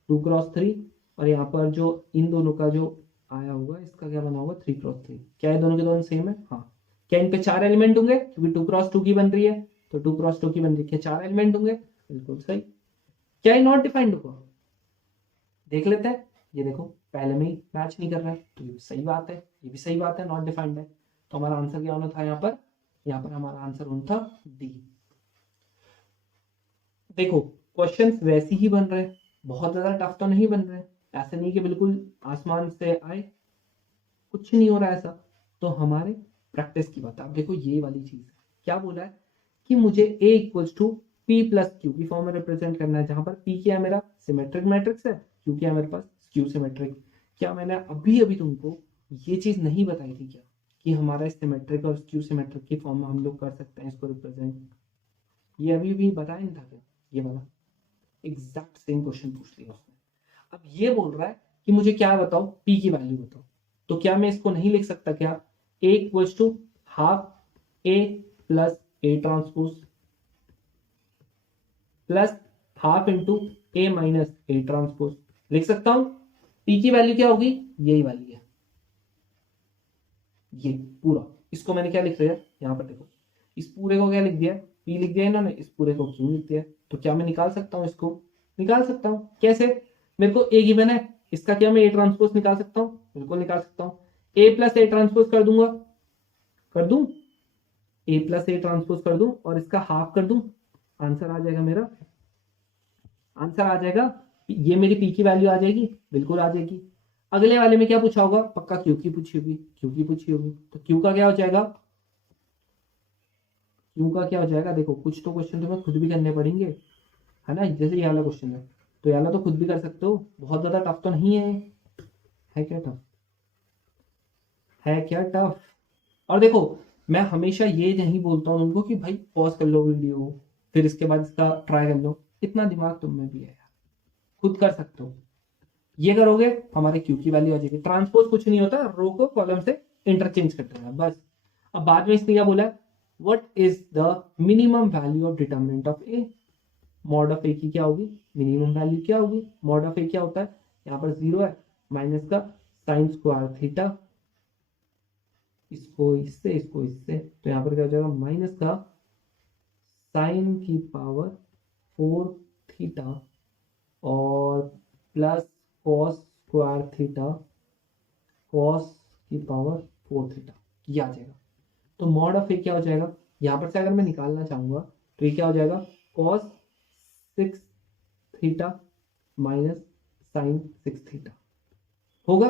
2 क्रॉस 3, और यहाँ पर जो इन दोनों का जो आया होगा इसका क्या बना होगा 3 क्रॉस 3, क्या है दोनों के दोनों सेम है, हाँ। क्या इन पे 4 एलिमेंट होंगे, क्योंकि 2 क्रॉस 2 की बन रही है, तो 2 क्रॉस 2 की बन रही है, क्या 4 एलिमेंट होंगे, बिल्कुल सही। क्या ये नॉट डिफाइंड होगा? देख लेते हैं। ये देखो पहले में ही मैच नहीं कर रहा है, तो ये भी सही बात है, ये भी सही बात है, नॉट डिफाइंड है। तो हमारा आंसर क्या होना था यहाँ पर? यहाँ पर हमारा आंसर होना था डी। देखो क्वेश्चंस वैसे ही बन रहे हैं, बहुत ज्यादा टफ तो नहीं बन रहे हैं, ऐसे नहीं कि बिल्कुल आसमान से आए, कुछ नहीं हो रहा है ऐसा। तो हमारे प्रैक्टिस की बात है। अब देखो ये वाली चीज है, क्या बोला है कि मुझे a equals to P plus Q की फॉर्म में रिप्रेजेंट करना है, जहां पर p क्या है मेरा सिमेट्रिक मैट्रिक्स है, q क्या है मेरे पास स्क्यू सिमेट्रिक। क्या मैंने अभी अभी तुमको ये चीज नहीं बताई थी क्या, कि हमारा सिमेट्रिक और स्क्यू सिमेट्रिक की फॉर्म में हम लोग कर सकते हैं इसको रिप्रेजेंट? ये अभी भी बताया नहीं था क्या? ये वाला एग्जैक्ट सेम क्वेश्चन पूछ लिया उसने। अब ये बोल रहा है कि मुझे क्या बताओ, p की वैल्यू बताओ। तो क्या मैं इसको नहीं लिख सकता क्या, a equals to half a plus a transpose plus half into a minus a transpose, लिख सकता हूं। p की वैल्यू क्या होगी, यही वाली है, ये पूरा। इसको मैंने क्या लिख दिया यहाँ पर देखो, इस पूरे को क्या लिख दिया, p लिख दिया इन्होंने, इस पूरे को q लिख दिया। तो क्या मैं निकाल सकता हूँ इसको? निकाल सकता हूँ। कैसे? मेरे को a गिवन है, इसका क्या मैं a ट्रांसपोज निकाल सकता हूँ? बिल्कुल निकाल सकता हूँ। a प्लस a ट्रांसपोज कर दूंगा, कर दूं, a प्लस a ट्रांसपोज कर दूं और इसका हाफ कर दूं, आंसर आ जाएगा मेरा, आंसर आ जाएगा। ये मेरी p की वैल्यू आ जाएगी, बिल्कुल आ जाएगी। अगले वाले में क्या पूछा होगा, पक्का q की पूछी होगी, q की पूछी होगी। तो q का क्या हो जाएगा, q का क्या हो जाएगा? देखो कुछ तो क्वेश्चन तुम्हें खुद भी करने पड़ेंगे, है ना? जैसे ये वाला क्वेश्चन है, तो ये वाला तो खुद भी कर सकते हो, बहुत ज्यादा टफ तो नहीं है क्या टफ? है क्या टफ? और देखो मैं हमेशा ये नहीं बोलता हूँ उनको कि भाई पॉज कर लो वीडियो, फिर इसके बाद इसका ट्राई कर लो, इतना दिमाग तुम में भी है यार, खुद कर सकते हो। ये करोगे हमारे क्यू की वैल्यू आ जाएगी। ट्रांसपोज कुछ नहीं होता, रो को कॉलम से इंटरचेंज कर देना बस। अब बाद में इसने क्या बोला, what is the minimum value of determinant of A? Mod of A की क्या होगी, मिनिमम वैल्यू क्या होगी? मॉड ऑफ ए क्या होता है, यहाँ पर 0 है, माइनस का साइन स्क्वायर थीटा, इसको इससे, तो यहाँ पर क्या हो जाएगा, माइनस का साइन की पावर 4 थीटा और plus cos square theta, cos की पावर 4 थीटा, ये आ जाएगा। तो मॉड ऑफ ए क्या हो जाएगा, यहाँ पर से अगर मैं निकालना चाहूंगा तो ये क्या हो जाएगा, cos 6 theta minus sine 6 theta. होगा,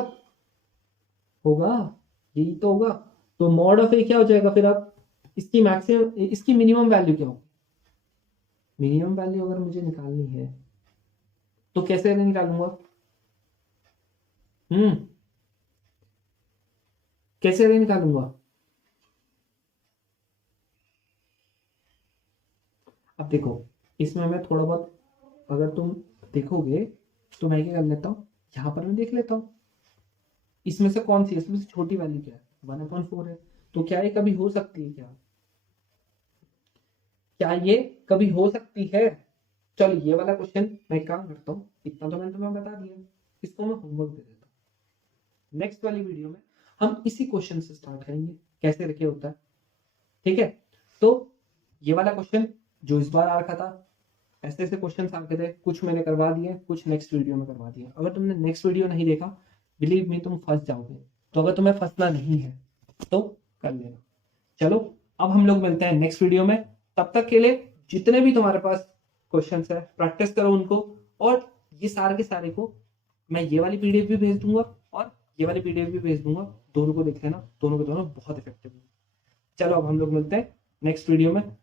होगा, यही तो होगा। तो मॉड ऑफ ए क्या हो जाएगा फिर? अब इसकी मैक्सिमम, इसकी मिनिमम वैल्यू क्या होगी? मिनिमम वैल्यू अगर मुझे निकालनी है तो कैसे निकालूंगा? कैसे निकालूंगा? अब देखो इसमें मैं थोड़ा बहुत, अगर तुम देखोगे तो मैं क्या कर लेता हूँ, यहाँ पर मैं देख लेता हूँ इसमें से कौन सी, इसमें से छोटी वैल्यू क्या है, 1/4 है। तो क्या ये कभी हो सकती है क्या, क्या ये कभी हो सकती है? चलो ये वाला क्वेश्चन मैं काम करता हूँ, इतना तो मैंने तुम्हें बता दिया, इसको मैं होमवर्क दे देता हूँ। नेक्स्ट वाली वीडियो में हम इसी क्वेश्चन से स्टार्ट करेंगे, कैसे रखे होता है, ठीक है? तो ये वाला क्वेश्चन जो इस बार आ रखा था, ऐसे ऐसे क्वेश्चन आके थे, कुछ मैंने करवा दिए, कुछ नेक्स्ट वीडियो में करवा दिए। अगर तुमने नेक्स्ट वीडियो नहीं देखा, बिलीव मी तुम फंस जाओगे। तो अगर तुम्हें फंसना नहीं है तो कर लेना। चलो अब हम लोग मिलते हैं नेक्स्ट वीडियो में, तब तक के लिए जितने भी तुम्हारे पास क्वेश्चंस है प्रैक्टिस करो उनको, और ये सारे के सारे को मैं ये वाली पीडीएफ भी भेज दूंगा और ये वाली पीडीएफ भी भेज दूंगा, दोनों को देख लेना, दोनों के दोनों बहुत इफेक्टिव है। चलो अब हम लोग मिलते हैं नेक्स्ट वीडियो में,